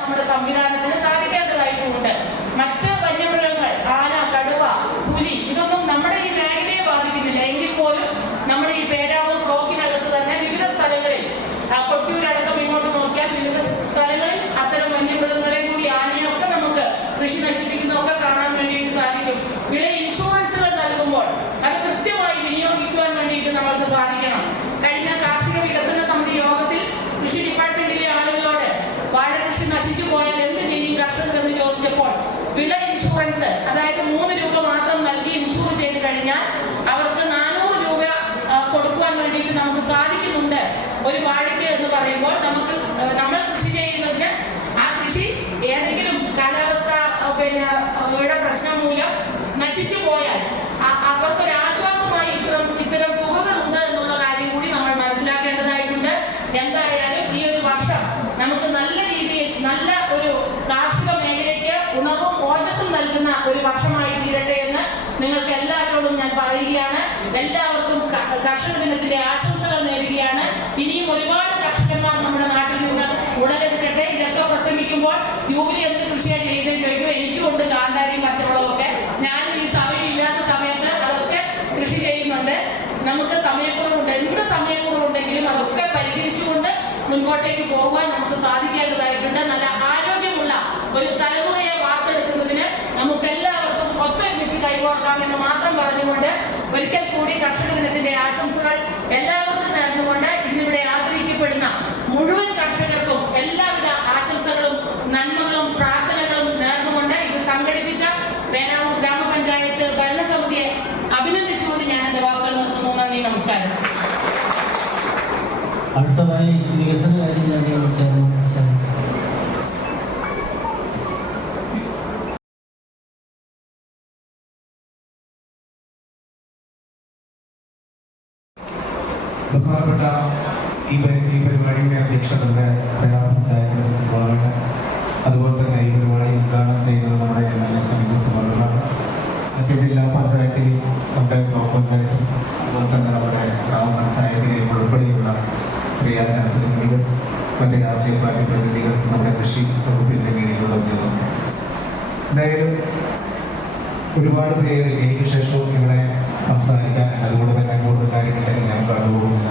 നമ്മുടെ സംവിധാനത്തിന് സാധിക്കേണ്ടതായിട്ടുണ്ട്. മറ്റ് വന്യമൃഗങ്ങൾ, ആന, കടുവ, പുലി ഇതൊന്നും നമ്മുടെ ഈ മേഖലയെ ബാധിക്കുന്നില്ല. എങ്കിൽ പോലും നമ്മുടെ ഈ പേരാവൂർ ബ്ലോക്കിനകത്ത് തന്നെ വിവിധ സ്ഥലങ്ങളിൽ, കൊട്ടിയൂരടക്കം ഇങ്ങോട്ട് നോക്കിയാൽ വിവിധ സ്ഥലങ്ങളിൽ അത്തരം വന്യമൃഗങ്ങളെ കൂടി, ആനയൊക്കെ നമുക്ക് കൃഷി നശിപ്പിക്കുന്നതൊക്കെ കാണാൻ വേണ്ടിയിട്ട് സാധിക്കും. വിള ഇൻഷുറൻസുകൾ നൽകുമ്പോൾ അത് കൃത്യമായി വിനിയോഗിക്കുവാൻ വേണ്ടിയിട്ട് നമ്മൾക്ക് സാധിക്കണം. കഴിഞ്ഞ കാർഷിക വികസന സമിതി യോഗത്തിൽ കൃഷി ഡിപ്പാർട്ട്മെന്റിലെ ആളുകളോട് വാഴ കൃഷി നശിച്ചു പോയാൽ എന്ത് ചെയ്യും കർഷകർ എന്ന് ചോദിച്ചപ്പോൾ വിള ഇൻഷുറൻസ്, അതായത് 3 രൂപ മാത്രം നൽകി ഇൻഷൂർ ചെയ്ത് കഴിഞ്ഞാൽ അവർക്ക് 400 രൂപ കൊടുക്കുവാൻ വേണ്ടിയിട്ട് നമുക്ക് സാധിക്കുന്നുണ്ട്. ഒരു വാഴയ്ക്ക് എന്ന് പറയുമ്പോൾ നമ്മൾ കൃഷി ചെയ്യുന്നതിന് ആ കൃഷി ഏതെങ്കിലും കാലാവസ്ഥ പ്രശ്നം മൂലം നശിച്ചു പോയാൽ അവർക്കൊരാശ്വാസമായി ഇത്തരം തുകകളുണ്ട് എന്നുള്ള കാര്യം കൂടി നമ്മൾ മനസ്സിലാക്കേണ്ടതായിട്ടുണ്ട്. എന്തായാലും ഈ ഒരു വർഷം നമുക്ക് നല്ല രീതിയിൽ നല്ല ഒരു കാർഷിക മേഖലയ്ക്ക് ഉണർവും ഓജസ്സും നൽകുന്ന ഒരു വർഷമായി തീരട്ടെ എന്ന് നിങ്ങൾക്ക് എല്ലാവരോടും ഞാൻ പറയുകയാണ്. എല്ലാവർക്കും കർഷക ദിനത്തിന്റെ ആശംസകൾ നേരുകയാണ്. ഇനിയും ഒരുപാട് കർഷകന്മാർ നമ്മുടെ നാട്ടിൽ നിന്ന് ഉടലെടുക്കട്ടെ. ഇതൊക്കെ പ്രസംഗിക്കുമ്പോൾ യൂബിലി എന്ത് കൃഷിയാണ് ചെയ്തതെന്ന് ചോദിക്കും. എനിക്കുണ്ട് കാന്താരിയും പച്ചമുളകൊക്കെ. ഞാനും ഈ സമയം ഇല്ലാത്ത സമയത്ത് അതൊക്കെ കൃഷി ചെയ്യുന്നുണ്ട്. നമുക്ക് സമയക്കുറവുണ്ട്. എന്ത് സമയക്കുറവുണ്ടെങ്കിലും അതൊക്കെ പരിഹരിച്ചുകൊണ്ട് മുൻപോട്ടേക്ക് പോകുവാൻ നമുക്ക് സാധിക്കേണ്ടതായിട്ടുണ്ട്. നല്ല ആരോഗ്യമുള്ള ഒരു തലമുറയെ വാർത്തെടുക്കുന്നതിന് നമുക്ക് എല്ലാവർക്കും ഒത്തൊരുമിച്ച് കൈകോർക്കാമെന്ന് മാത്രം പറഞ്ഞുകൊണ്ട് ഒരിക്കൽ കൂടി കർഷക ദിനത്തിന്റെ ആശംസകൾ എല്ലാവർക്കും നേർന്നുകൊണ്ട് ഇന്നിവിടെ ആഗ്രഹിക്കപ്പെടുന്ന മുഴുവൻ കർഷകർക്കും എല്ലാവിധ ആശംസകളും നന്മകളും പ്രാർത്ഥനകളും നേർന്നുകൊണ്ട് ഇത് സംഘടിപ്പിച്ച പേരാവൂർ ഗ്രാമപഞ്ചായത്ത് ഭരണസമിതിയെ അഭിനന്ദിച്ചുകൊണ്ട് ഞാൻ എന്റെ വാക്കുകൾ നിർത്തുന്നു. നന്ദി, നമസ്കാരം. അടുത്തതായി വികസനകാര്യ ജാതിയോട് ചേർന്ന് ബഹുമാനപ്പെട്ട ഈ പരിപാടിയുടെ അധ്യക്ഷത പേരാവൂർ പഞ്ചായത്ത് സുബാറാണ്. അതുപോലെ തന്നെ ഈ പരിപാടി ഉദ്ഘാടനം ചെയ്യുന്നത് നമ്മുടെ MLA സമിതി സുബാറാണ്. മറ്റ് ജില്ലാ പഞ്ചായത്തിലെയും നമ്മുടെ ബ്ലോക്ക് പഞ്ചായത്തും അതുപോലെ തന്നെ നമ്മുടെ ഗ്രാമപഞ്ചായത്തിലെയും ഉൾപ്പെടെയുള്ള പ്രിയ ജനപ്രതിനിധികൾ, മറ്റ് രാഷ്ട്രീയ പാർട്ടി പ്രതിനിധികൾ, നമ്മുടെ കൃഷി വകുപ്പിൻ്റെ കീഴിലുള്ള ഉദ്യോഗസ്ഥർ, എന്തായാലും ഒരുപാട് പേര് എനിക്ക് ശേഷവും ഇവിടെ സംസാരിക്കാൻ, അതുകൊണ്ട് തന്നെ കൂടുതൽ കാര്യങ്ങളിലേക്ക് ഞാൻ കടന്നുപോകുന്നില്ല.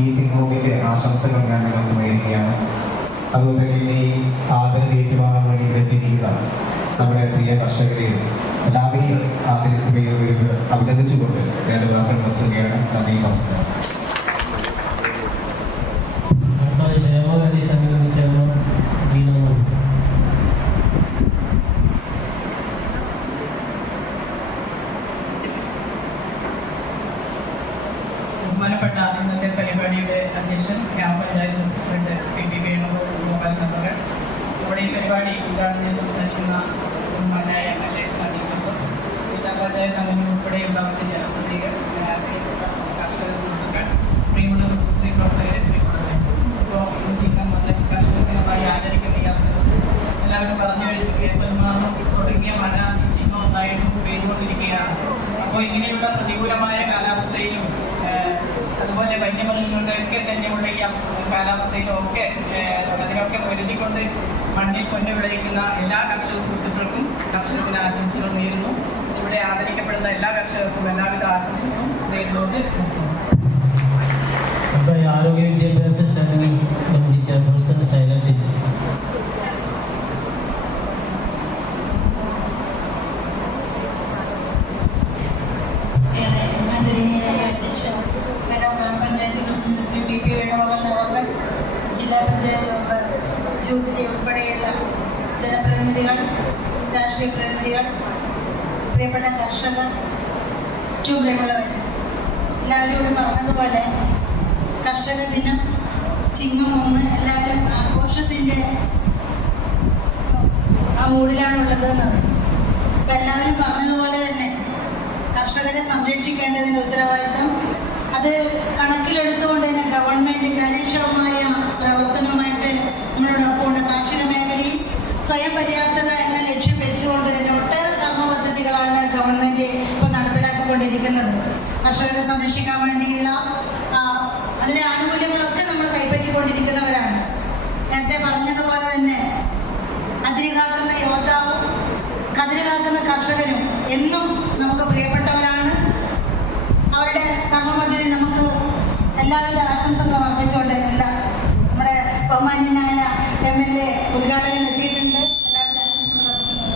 ഈ സിംഗോമിന്റെ ആശംസകൾ ഞാൻ നിങ്ങൾക്ക് നേരുകയാണ്. അതുകൊണ്ട് തന്നെ ഈ ആദരവ് ഏറ്റുവാങ്ങാൻ വേണ്ടി ഇവിടെ എത്തിയിരിക്കുന്ന നമ്മുടെ പ്രിയ കർഷകരെയും എല്ലാവരെയും അഭിനന്ദിച്ചുകൊണ്ട് ഞാൻ വാക്കുകൾ നിർത്തുകയാണ്. നന്ദി, നമസ്കാരം. ബഹുമാനപ്പെട്ട ഇന്നത്തെ പരിപാടിയുടെ അധ്യക്ഷൻ ഗ്രാമപഞ്ചായത്ത് പ്രസിഡന്റ് PB വേണുഗോപാൽ നമ്പർ, ഇവിടെ ഈ പരിപാടി ഉദ്ഘാടനം ചെയ്ത് സംസാരിക്കുന്ന ബഹുമാനായ MLA സാദിഖ്, ജില്ലാ പഞ്ചായത്ത് അംഗങ്ങൾ ഉൾപ്പെടെയുള്ള മറ്റ് ജനപ്രതിനിധികൾ, കർഷക സുഹൃത്തുക്കൾ, പ്രിയമുള്ള കുടുംബശ്രീ പ്രവർത്തകരെ, ഇപ്പോൾ ചിങ്ങം വന്ന് കർഷക ദിനമായി ആചരിക്കുന്ന ഈ അവസരത്തിൽ എല്ലാവരും പറഞ്ഞു കഴിഞ്ഞു. ഏപ്രിൽ മാസം തുടങ്ങിയ മഴ ചിങ്ങം ഒന്നായിട്ടും പെയ്തുകൊണ്ടിരിക്കുകയാണ്. അപ്പോൾ ഇങ്ങനെയുള്ള പ്രതികൂലമായ കാലാവസ്ഥയിലും അതുപോലെ വന്യമൃഗങ്ങളുടെയൊക്കെ ശല്യമുള്ള ഈ കാലാവസ്ഥയിലും ഒക്കെ അതിനൊക്കെ പൊരുതിക്കൊണ്ട് മണ്ണിൽ പൊന്നു വിളയിക്കുന്ന എല്ലാ കർഷക സുഹൃത്തുക്കൾക്കും കർഷകത്തിന് ആശംസകൾ നേരുന്നു. ഇവിടെ ആദരിക്കപ്പെടുന്ന എല്ലാ കർഷകർക്കും എല്ലാവിധ ആശംസകളും നേരുന്നുകൊണ്ട് ആരോഗ്യ വിദ്യാഭ്യാസ ശാഖയിൽ ബന്ധിച്ച പ്രൊഫസർ ശൈല ടീച്ചർ. ജില്ലാ പഞ്ചായത്ത് മെമ്പർ ജൂബിലി ഉൾപ്പെടെയുള്ള ജനപ്രതിനിധികൾ, രാഷ്ട്രീയ പ്രതിനിധികൾ, പ്രിയപ്പെട്ട കർഷകർ, ട്യൂബിലുള്ളവർ, എല്ലാവരും കൂടി പറഞ്ഞതുപോലെ കർഷക ദിനം ചിങ്ങം 1 എല്ലാവരും ആഘോഷത്തിൻ്റെ ആ മൂഡിലാണുള്ളത് എന്നത്. ഇപ്പം എല്ലാവരും പറഞ്ഞതുപോലെ തന്നെ കർഷകരെ സംരക്ഷിക്കേണ്ടതിൻ്റെ ഉത്തരവാദിത്തം അത് കണക്കിലെടുത്തുകൊണ്ട് തന്നെ ഗവൺമെൻറ് കാര്യക്ഷമമായ പ്രവർത്തനവുമായിട്ട് നമ്മളോടൊപ്പമുണ്ട്. കാർഷിക മേഖലയിൽ സ്വയം പര്യാപ്തത എന്ന ലക്ഷ്യം വെച്ചുകൊണ്ട് തന്നെ ഒട്ടേറെ കർമ്മ പദ്ധതികളാണ് ഗവൺമെൻറ് ഇപ്പോൾ നടപ്പിലാക്കിക്കൊണ്ടിരിക്കുന്നത്. കർഷകരെ സംരക്ഷിക്കാൻ വേണ്ടിയുള്ള അതിൻ്റെ ആനുകൂല്യങ്ങളൊക്കെ നമ്മൾ കൈപ്പറ്റിക്കൊണ്ടിരിക്കുന്നവരാണ്. നേരത്തെ പറഞ്ഞതുപോലെ തന്നെ കതിര് കാക്കുന്ന യോദ്ധാവും കതിര് കാക്കുന്ന കർഷകരും എന്നും നമുക്ക് പ്രിയപ്പെട്ടവരാണ്. അവരുടെ കർമ്മപദ്ധതി നമുക്ക് എല്ലാവിധ ആശംസകളും അർപ്പിച്ചുകൊണ്ട് നമ്മുടെ ബഹുമാന്യനായ MLA ഉദ്ഘാടകൻ എത്തിയിട്ടുണ്ട്. എല്ലാവിധ ആശംസകളും അർപ്പിക്കുന്നത്.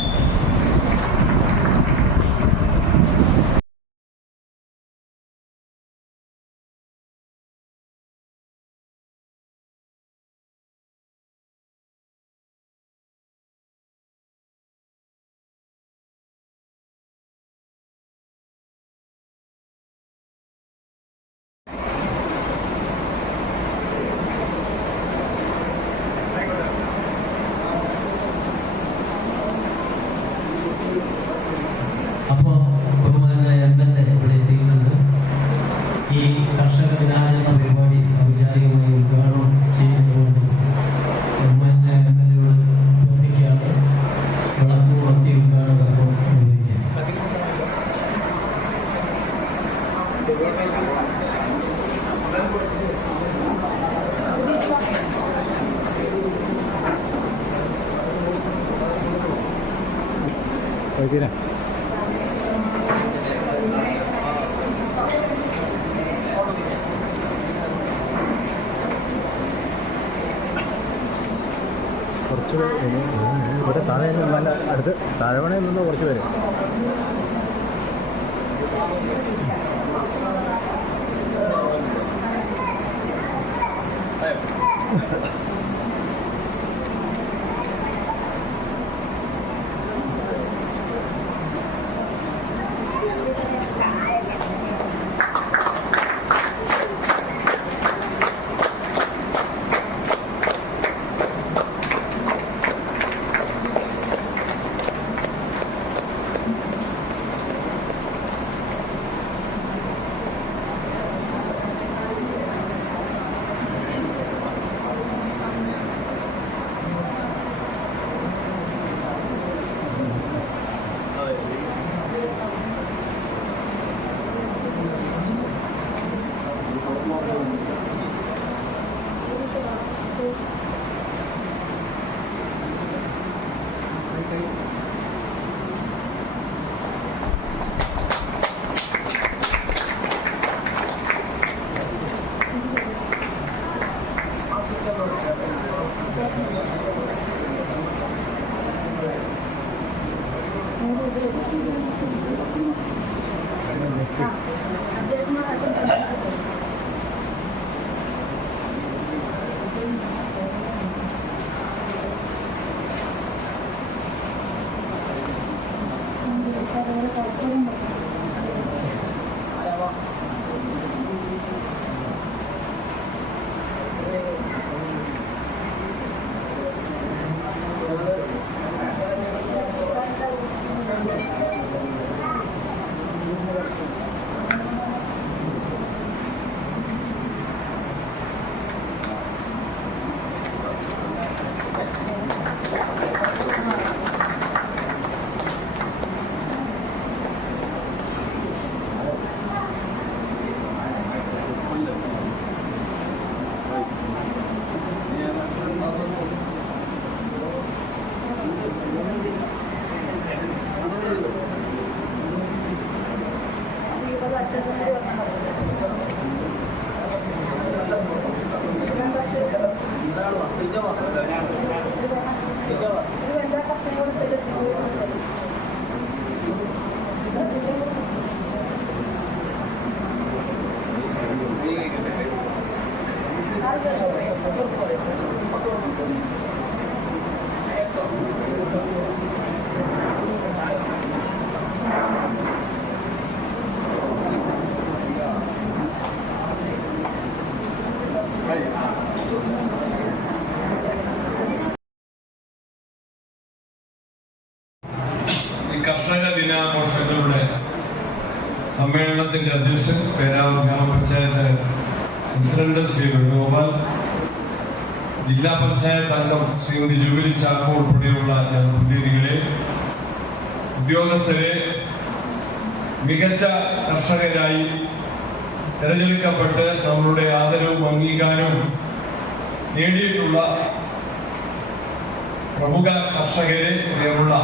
അപ്പോൾ ബഹുമാനായ MLA ഇവിടെ എത്തിയിട്ടുണ്ട്. ഈ കർഷക ദിനാചരണ പരിപാടി ഔപചാരികമായി ഉദ്ഘാടനം ചെയ്യുന്നതുകൊണ്ട് ബഹുമാനായ MLA-യോട് ചോദിക്കാതെ വിളക്കുകൊളുത്തി ഉദ്ഘാടനം നിർവഹിക്കാം. കുറച്ച് ഇവിടെ താഴെ നല്ല അടുത്ത് താഴവണയിൽ നിന്ന് കുറച്ച് പേര് കർഷക ദിനാഘോഷങ്ങളുടെ സമ്മേളനത്തിന്റെ അധ്യക്ഷൻ പേരാവൂർ ഗ്രാമപഞ്ചായത്ത് പ്രസിഡന്റ് ശ്രീ വേണുഗോപാൽ, ജില്ലാ പഞ്ചായത്ത് അംഗം ശ്രീമതി ജൂബിലി ചാക്കോ ഉൾപ്പെടെയുള്ള ജനപ്രതിനിധികളെ, ഉദ്യോഗസ്ഥരെ, മികച്ച കർഷകരായി തെരഞ്ഞെടുക്കപ്പെട്ട് നമ്മളുടെ ആദരവും അംഗീകാരവും നേടിയിട്ടുള്ള പ്രമുഖ കർഷകരെ, പ്രിയമുള്ള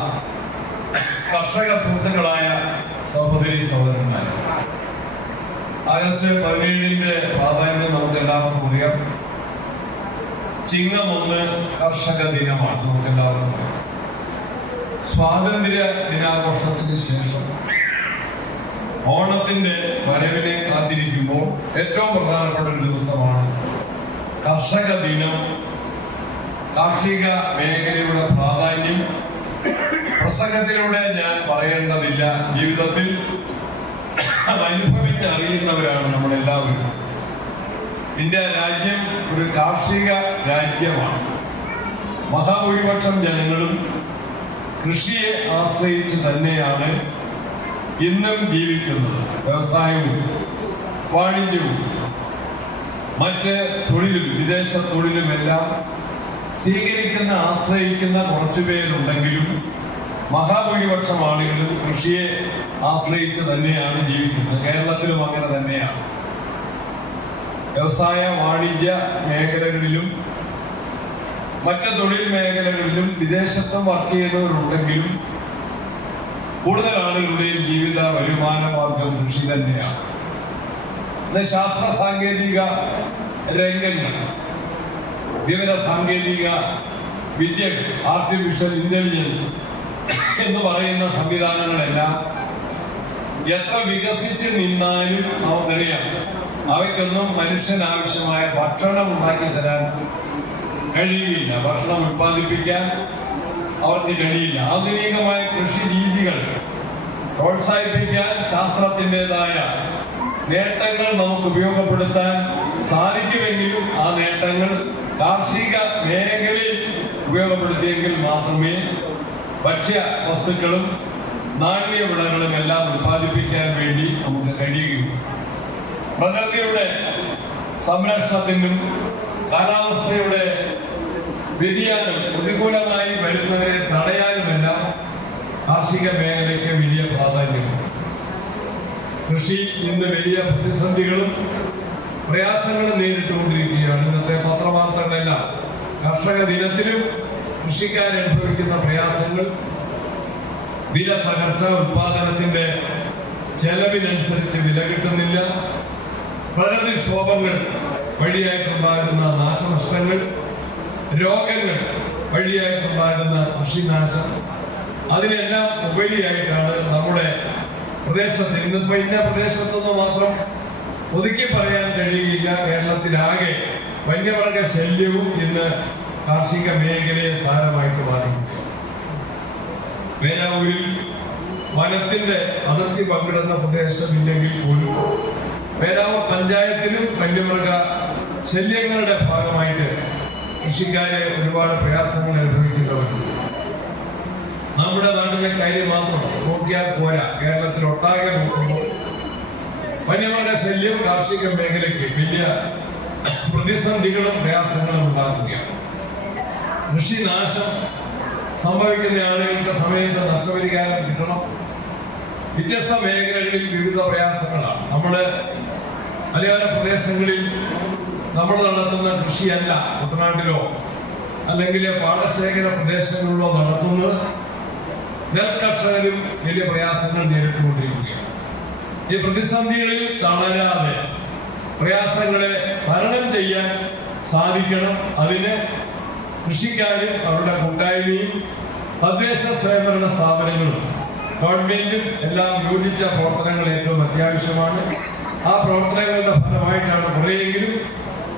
കർഷക സുഹൃത്തുക്കളായ സഹോദരി സഹോദരന്മാരെ, ആഗസ്റ്റ് 17 പ്രാധാന്യം നമുക്ക് എല്ലാവർക്കും അറിയാം. ചിങ്ങം 1 കർഷക ദിനമാണ്. നമുക്ക് എല്ലാവർക്കും സ്വാതന്ത്ര്യ ദിനാഘോഷത്തിന് ശേഷം ഓണത്തിന്റെ വരവിനെ കാത്തിരിക്കുമ്പോൾ ഏറ്റവും പ്രധാനപ്പെട്ട ഒരു ദിവസമാണ് കർഷക ദിനം. കാർഷിക മേഖലയുടെ പ്രാധാന്യം പ്രസംഗത്തിലൂടെ ഞാൻ പറയേണ്ടതില്ല. ജീവിതത്തിൽ അനുഭവിച്ചറിയുന്നവരാണ് നമ്മളെല്ലാവരും. ഇന്ത്യ രാജ്യം ഒരു കാർഷിക രാജ്യമാണ്. മഹാഭൂരിപക്ഷം ജനങ്ങളും കൃഷിയെ ആശ്രയിച്ച് തന്നെയാണ് ഇന്നും ജീവിക്കുന്നത്. വ്യവസായവും വാണിജ്യവും മറ്റ് തൊഴിലും വിദേശ തൊഴിലുമെല്ലാം സ്വീകരിക്കുന്ന ആശ്രയിക്കുന്ന കുറച്ചു പേരുണ്ടെങ്കിലും മഹാഭൂരിപക്ഷം ആളുകളും കൃഷിയെ ആശ്രയിച്ച് തന്നെയാണ് ജീവിക്കുന്നത്. കേരളത്തിലും അങ്ങനെ തന്നെയാണ്. വ്യവസായ വാണിജ്യ മേഖലകളിലും മറ്റ് തൊഴിൽ മേഖലകളിലും വിദേശത്തും വർക്ക് ചെയ്യുന്നവരുണ്ടെങ്കിലും കൂടുതൽ ആളുകളുടെയും ജീവിത വരുമാന മാർഗം കൃഷി തന്നെയാണ്. ശാസ്ത്ര സാങ്കേതിക രംഗങ്ങൾ, വിവര സാങ്കേതിക വിദ്യകൾ, ആർട്ടിഫിഷ്യൽ ഇന്റലിജൻസ് എന്ന് പറയുന്ന സംവിധാനങ്ങളെല്ലാം എത്ര വികസിച്ച് നിന്നാലും അവർക്കറിയാം അവയ്ക്കൊന്നും മനുഷ്യനാവശ്യമായ ഭക്ഷണം ഉണ്ടാക്കി തരാൻ കഴിയുകയില്ല. ഭക്ഷണം ഉത്പാദിപ്പിക്കാൻ അവർക്ക് കഴിയില്ല. ആധുനികമായ കൃഷി രീതികൾ പ്രോത്സാഹിപ്പിക്കാൻ ശാസ്ത്രത്തിൻ്റെതായ നേട്ടങ്ങൾ നമുക്ക് ഉപയോഗപ്പെടുത്താൻ സാധിക്കുമെങ്കിലും ആ നേട്ടങ്ങൾ കാർഷിക മേഖലയിൽ ഉപയോഗപ്പെടുത്തിയെങ്കിൽ മാത്രമേ ഭക്ഷ്യ വസ്തുക്കളും നാണ്യ വിളകളും എല്ലാം ഉത്പാദിപ്പിക്കാൻ വേണ്ടി നമുക്ക് കഴിയുകയുള്ളൂ. പ്രകൃതിയുടെ സംരക്ഷണത്തിനും കാലാവസ്ഥയുടെ വ്യതിയാനം പ്രതികൂലമായി വരുന്നവരെ തടയാനുമെല്ലാം കാർഷിക മേഖലയ്ക്ക് വലിയ പ്രാധാന്യമുണ്ട്. കൃഷി ഇന്ന് വലിയ പ്രതിസന്ധികളും പ്രയാസങ്ങളും നേരിട്ടുകൊണ്ടിരിക്കുകയാണ്. ഇന്നത്തെ പത്രവാർത്തകളെല്ലാം കർഷക ദിനത്തിലും കൃഷിക്കാരനുഭവിക്കുന്ന പ്രയാസങ്ങൾ, വില തകർച്ച, ഉത്പാദനത്തിന്റെ ചെലവിനനുസരിച്ച് വില കിട്ടുന്നില്ല, പ്രകൃതിക്ഷോഭങ്ങൾ വഴിയായിട്ടുണ്ടാകുന്ന നാശനഷ്ടങ്ങൾ, രോഗങ്ങൾ വഴിയായിട്ടുണ്ടാകുന്ന കൃഷിനാശം, അതിനെല്ലാം ഉപരിയായിട്ടാണ് നമ്മുടെ പ്രദേശത്ത് ഇന്നിപ്പോ ഇന്ന പ്രദേശത്തുനിന്ന് മാത്രം ഒതുക്കി പറയാൻ കഴിയുകയില്ല. കേരളത്തിലാകെ വന്യമൃഗ ശല്യവും ഇന്ന് കാർഷിക മേഖലയെ സാരമായിട്ട് ബാധിക്കുന്നു. വേലാവൂരിൽ വനത്തിന്റെ അതിർത്തി പങ്കിടുന്ന പ്രദേശമില്ലെങ്കിൽ പോലും വേലാവൂർ പഞ്ചായത്തിലും വന്യമൃഗ ശല്യങ്ങളുടെ ഭാഗമായിട്ട് കൃഷിക്കാരെ ഒരുപാട് പ്രയാസങ്ങൾ അനുഭവിക്കുന്നവരുണ്ട്. നമ്മുടെ നാട്ടിലെ കാര്യം മാത്രം നോക്കിയാൽ പോരാ. കേരളത്തിൽ ഒട്ടാകെ നോക്കുമ്പോൾ വന്യമൃഗ ശല്യം കാർഷിക മേഖലയ്ക്ക് വലിയ പ്രതിസന്ധികളും പ്രയാസങ്ങളും ഉണ്ടാക്കുകയാണ്. കൃഷിനാശം സംഭവിക്കുന്ന ആളുകൾക്ക് സമയത്ത് നഷ്ടപരിഹാരം കിട്ടണം. വ്യത്യസ്ത മേഖലകളിൽ വിവിധ പ്രയാസങ്ങളാണ്. നമ്മുടെ മലയോര പ്രദേശങ്ങളിൽ നമ്മൾ നടത്തുന്ന കൃഷിയല്ല കുട്ടനാട്ടിലോ അല്ലെങ്കിൽ പാടശേഖര പ്രദേശങ്ങളിലോ നടത്തുന്നത്. നെൽകർഷകരും വലിയ പ്രയാസങ്ങൾ നേരിട്ടുകൊണ്ടിരിക്കുകയാണ്. ഈ പ്രതിസന്ധികളിൽ തളരാതെ പ്രയാസങ്ങളെ തരണം ചെയ്യാൻ സാധിക്കണം. അതിന് കൃഷിക്കാരും അവരുടെ കൂട്ടായ്മയും തദ്ദേശ സ്വയംഭരണ സ്ഥാപനങ്ങളും ഗവൺമെന്റും എല്ലാം യോജിച്ച പ്രവർത്തനങ്ങൾ ഏറ്റവും അത്യാവശ്യമാണ്. ആ പ്രവർത്തനങ്ങളുടെ ഫലമായിട്ടാണ് കുറെയെങ്കിലും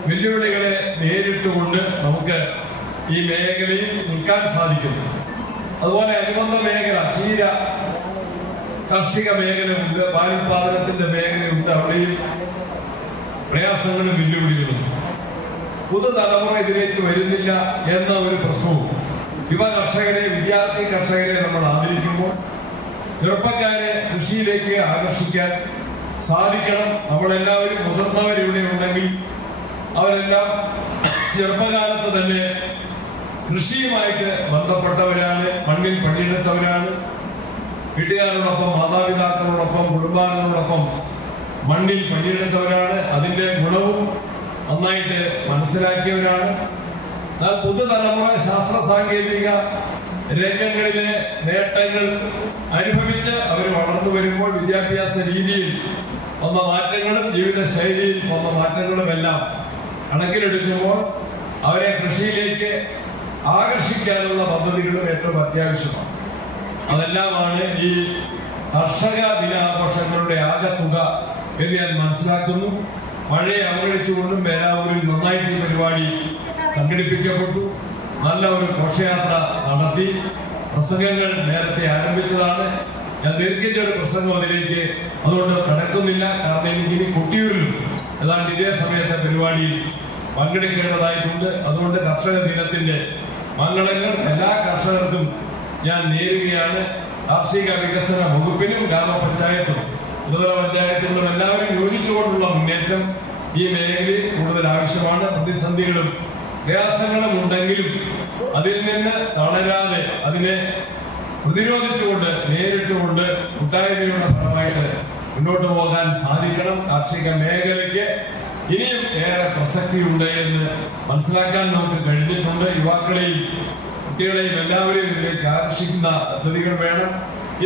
വെല്ലുവിളികളെ നേരിട്ടുകൊണ്ട് നമുക്ക് ഈ മേഖലയിൽ നിൽക്കാൻ സാധിക്കുന്നത്. അതുപോലെ അനുബന്ധ മേഖല, ക്ഷീര കാർഷിക മേഖലയുണ്ട്, പാലുൽപാദനത്തിന്റെ മേഖലയുണ്ട്. അവിടെയും പ്രയാസങ്ങളും വെല്ലുവിളികളും. പുതുതലമുറ ഇതിലേക്ക് വരുന്നില്ല എന്ന ഒരു പ്രശ്നവും. യുവ കർഷകരെ, വിദ്യാർത്ഥി കർഷകരെ നമ്മൾ ആദരിക്കുമ്പോൾ ചെറുപ്പക്കാരെ കൃഷിയിലേക്ക് ആകർഷിക്കാൻ സാധിക്കണം. നമ്മളെല്ലാവരും മുതിർന്നവരിവിടെ ഉണ്ടെങ്കിൽ അവരെല്ലാം ചെറുപ്പകാലത്ത് തന്നെ കൃഷിയുമായിട്ട് ബന്ധപ്പെട്ടവരാണ്, മണ്ണിൽ പണിയെടുത്തവരാണ്. വീട്ടുകാരോടൊപ്പം, മാതാപിതാക്കളോടൊപ്പം, കുടുംബാംഗങ്ങളോടൊപ്പം മണ്ണിൽ പണിയെടുത്തവരാണ്. അതിന്റെ ഗുണവും നന്നായിട്ട് മനസ്സിലാക്കിയവരാണ്. എന്നാൽ പുതുതലമുറ ശാസ്ത്ര സാങ്കേതിക രംഗങ്ങളിലെ നേട്ടങ്ങൾ അനുഭവിച്ച് അവർ വളർന്നു വരുമ്പോൾ വിദ്യാഭ്യാസ രീതിയിൽ വന്ന മാറ്റങ്ങളും ജീവിത ശൈലിയിൽ വന്ന മാറ്റങ്ങളും എല്ലാം കണക്കിലെടുക്കുമ്പോൾ അവരെ കൃഷിയിലേക്ക് ആകർഷിക്കാനുള്ള പദ്ധതികളും ഏറ്റവും അത്യാവശ്യമാണ്. അതെല്ലാമാണ് ഈ കർഷക ദിനാഘോഷങ്ങളുടെ ആകെത്തുക എന്ന് ഞാൻ മനസ്സിലാക്കുന്നു. മഴയെ അവഗണിച്ചുകൊണ്ടും പേരാവൂരിൽ നന്നായിട്ട് ഈ പരിപാടി സംഘടിപ്പിക്കപ്പെട്ടു. നല്ല ഒരു ഘോഷയാത്ര നടത്തി. പ്രസംഗങ്ങൾ നേരത്തെ ആരംഭിച്ചതാണ്. ഞാൻ ദീർഘിച്ച ഒരു പ്രസംഗം അതിലേക്ക് അതുകൊണ്ട് കടക്കുന്നില്ല. കാരണം എനിക്കിനി കൊട്ടിയൂരിലും ഏതാണ്ട് ഇതേ സമയത്തെ പരിപാടിയിൽ പങ്കെടുക്കേണ്ടതായിട്ടുണ്ട്. അതുകൊണ്ട് കർഷക ദിനത്തിന്റെ മംഗളങ്ങൾ എല്ലാ കർഷകർക്കും ഞാൻ നേരുകയാണ്. കാർഷിക വികസന വകുപ്പിനും ഗ്രാമപഞ്ചായത്തും ഉപതല പഞ്ചായത്തുകളും എല്ലാവരും യോജിച്ചുകൊണ്ടുള്ള മുന്നേറ്റം ഈ മേഖലയിൽ കൂടുതൽ ആവശ്യമാണ്. പ്രതിസന്ധികളും പ്രയാസങ്ങളും ഉണ്ടെങ്കിലും അതിൽ നിന്ന് തളരാതെ അതിനെ പ്രതിരോധിച്ചുകൊണ്ട് നേരിട്ടുകൊണ്ട് കൂട്ടായ്മയുടെ ഫലമായിട്ട് മുന്നോട്ട് പോകാൻ സാധിക്കണം. കാർഷിക മേഖലയ്ക്ക് ഇനിയും ഏറെ പ്രസക്തിയുണ്ട് എന്ന് മനസ്സിലാക്കാൻ നമുക്ക് കഴിഞ്ഞിട്ടുണ്ട്. യുവാക്കളെയും കുട്ടികളെയും എല്ലാവരെയും ഇതിലേക്ക് ആകർഷിക്കുന്ന പദ്ധതികൾ വേണം.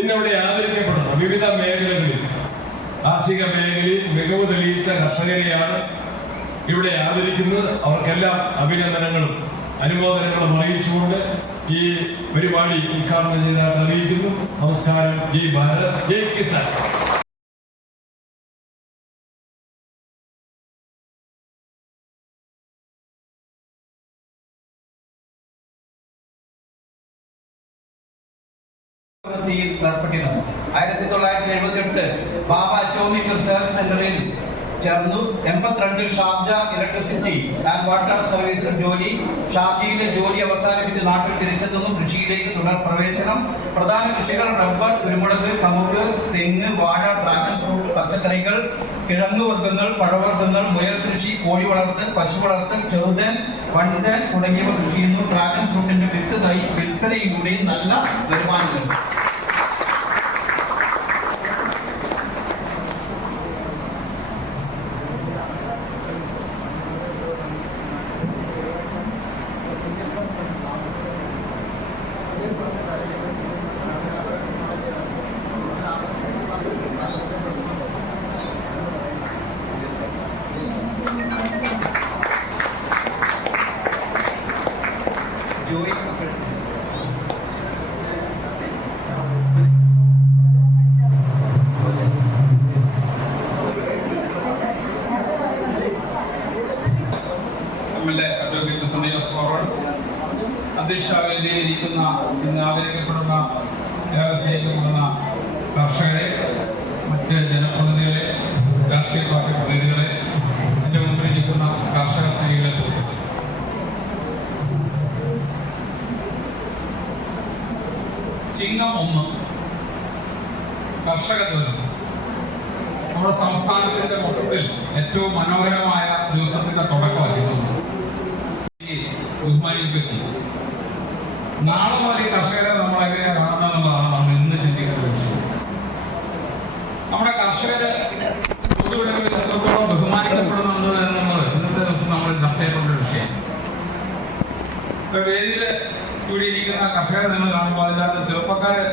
ഇന്നിവിടെ ആദരിക്കപ്പെടുന്ന വിവിധ മേഖലകളിൽ കാർഷിക മേഖലയിൽ മികവ് തെളിയിച്ച കർഷകരെയാണ് ഇവിടെ ആദരിക്കുന്നത്. അവർക്കെല്ലാം അഭിനന്ദനങ്ങളും അനുമോദനങ്ങളും അറിയിച്ചുകൊണ്ട് ഈ പരിപാടി ഉദ്ഘാടനം ചെയ്തതായിട്ട് അറിയിക്കുന്നു. നമസ്കാരം. ജയ് ഭാരത്, ജയ് കിസാൻ. ഏർപ്പെട്ടിരുന്നു. 1978 ബാബ അറ്റോമിക് റിസർച്ച് സെന്ററിൽ ചേർന്നു. 82 Sharjah electricity and water service ജോലി. ഷാർജയിലെ ജോലി അവസാനിപ്പിച്ച് നാട്ടിൽ തിരിച്ചെത്തുന്നു. കൃഷിയിലേക്ക് തുടർ പ്രവേശനം. പ്രധാന കൃഷികൾ റബ്ബർ, കുരുമുളക്, കമുക്, തെങ്ങ്, വാഴ, ഡ്രാഗൺ ഫ്രൂട്ട്, പച്ചക്കറികൾ, കിഴങ്ങുവർഗ്ഗങ്ങൾ, പഴവർഗ്ഗങ്ങൾ, മുയൽ കൃഷി, കോഴി വളർത്തൽ, പശു വളർത്തൽ, ചെറുതൻ, വണ്ടൻ തുടങ്ങിയവ കൃഷി ചെയ്യുന്നു. ഡ്രാഗൺ ഫ്രൂട്ടിന്റെ വിത്ത് തൈ വിൽപ്പനയിലൂടെ നല്ല വരുമാനങ്ങൾ. അധ്യക്ഷവേദിയിലിരിക്കുന്ന ഇന്ന് ആദരിക്കപ്പെടുന്ന ഏറെ സ്നേഹിക്കപ്പെടുന്ന കർഷകരെ, മറ്റ് ജനപ്രതിനിധികളെ, രാഷ്ട്രീയ പാർട്ടി പ്രതിനിധികളെ, എൻ്റെ മുമ്പിലിരിക്കുന്ന കർഷക സ്നേഹികളെ, സുഹൃത്തുക്കളെ, ചിങ്ങം 1 കർഷക ദിനം നമ്മുടെ സംസ്ഥാനത്തിന്റെ മൊത്തത്തിൽ ഏറ്റവും മനോഹരമായ ദിവസത്തിന്റെ തുടക്കമാണ് ചിങ്ങം. ബഹുമാനിക്കുകയും ചെയ്യും. നാളെ മുതൽ കർഷകരെ നമ്മളെങ്ങനെ കാണുന്നതെന്നുള്ളതാണ് നമ്മൾ ഇന്ന് ചിന്തിക്കേണ്ട വിഷയം. നമ്മുടെ കർഷകര് പൊതുവിടങ്ങളിൽ എത്രത്തോളം ബഹുമാനിക്കപ്പെടുന്നുണ്ട് എന്നുള്ളത് ഇന്നത്തെ ദിവസം നമ്മൾ ചർച്ച ചെയ്യേണ്ട ഒരു വിഷയം. വേദിയില് ഇവിടെ ഇരിക്കുന്ന കർഷകരെ നിങ്ങൾ കാണുമ്പോൾ അതിനകത്ത് ചെറുപ്പക്കാര്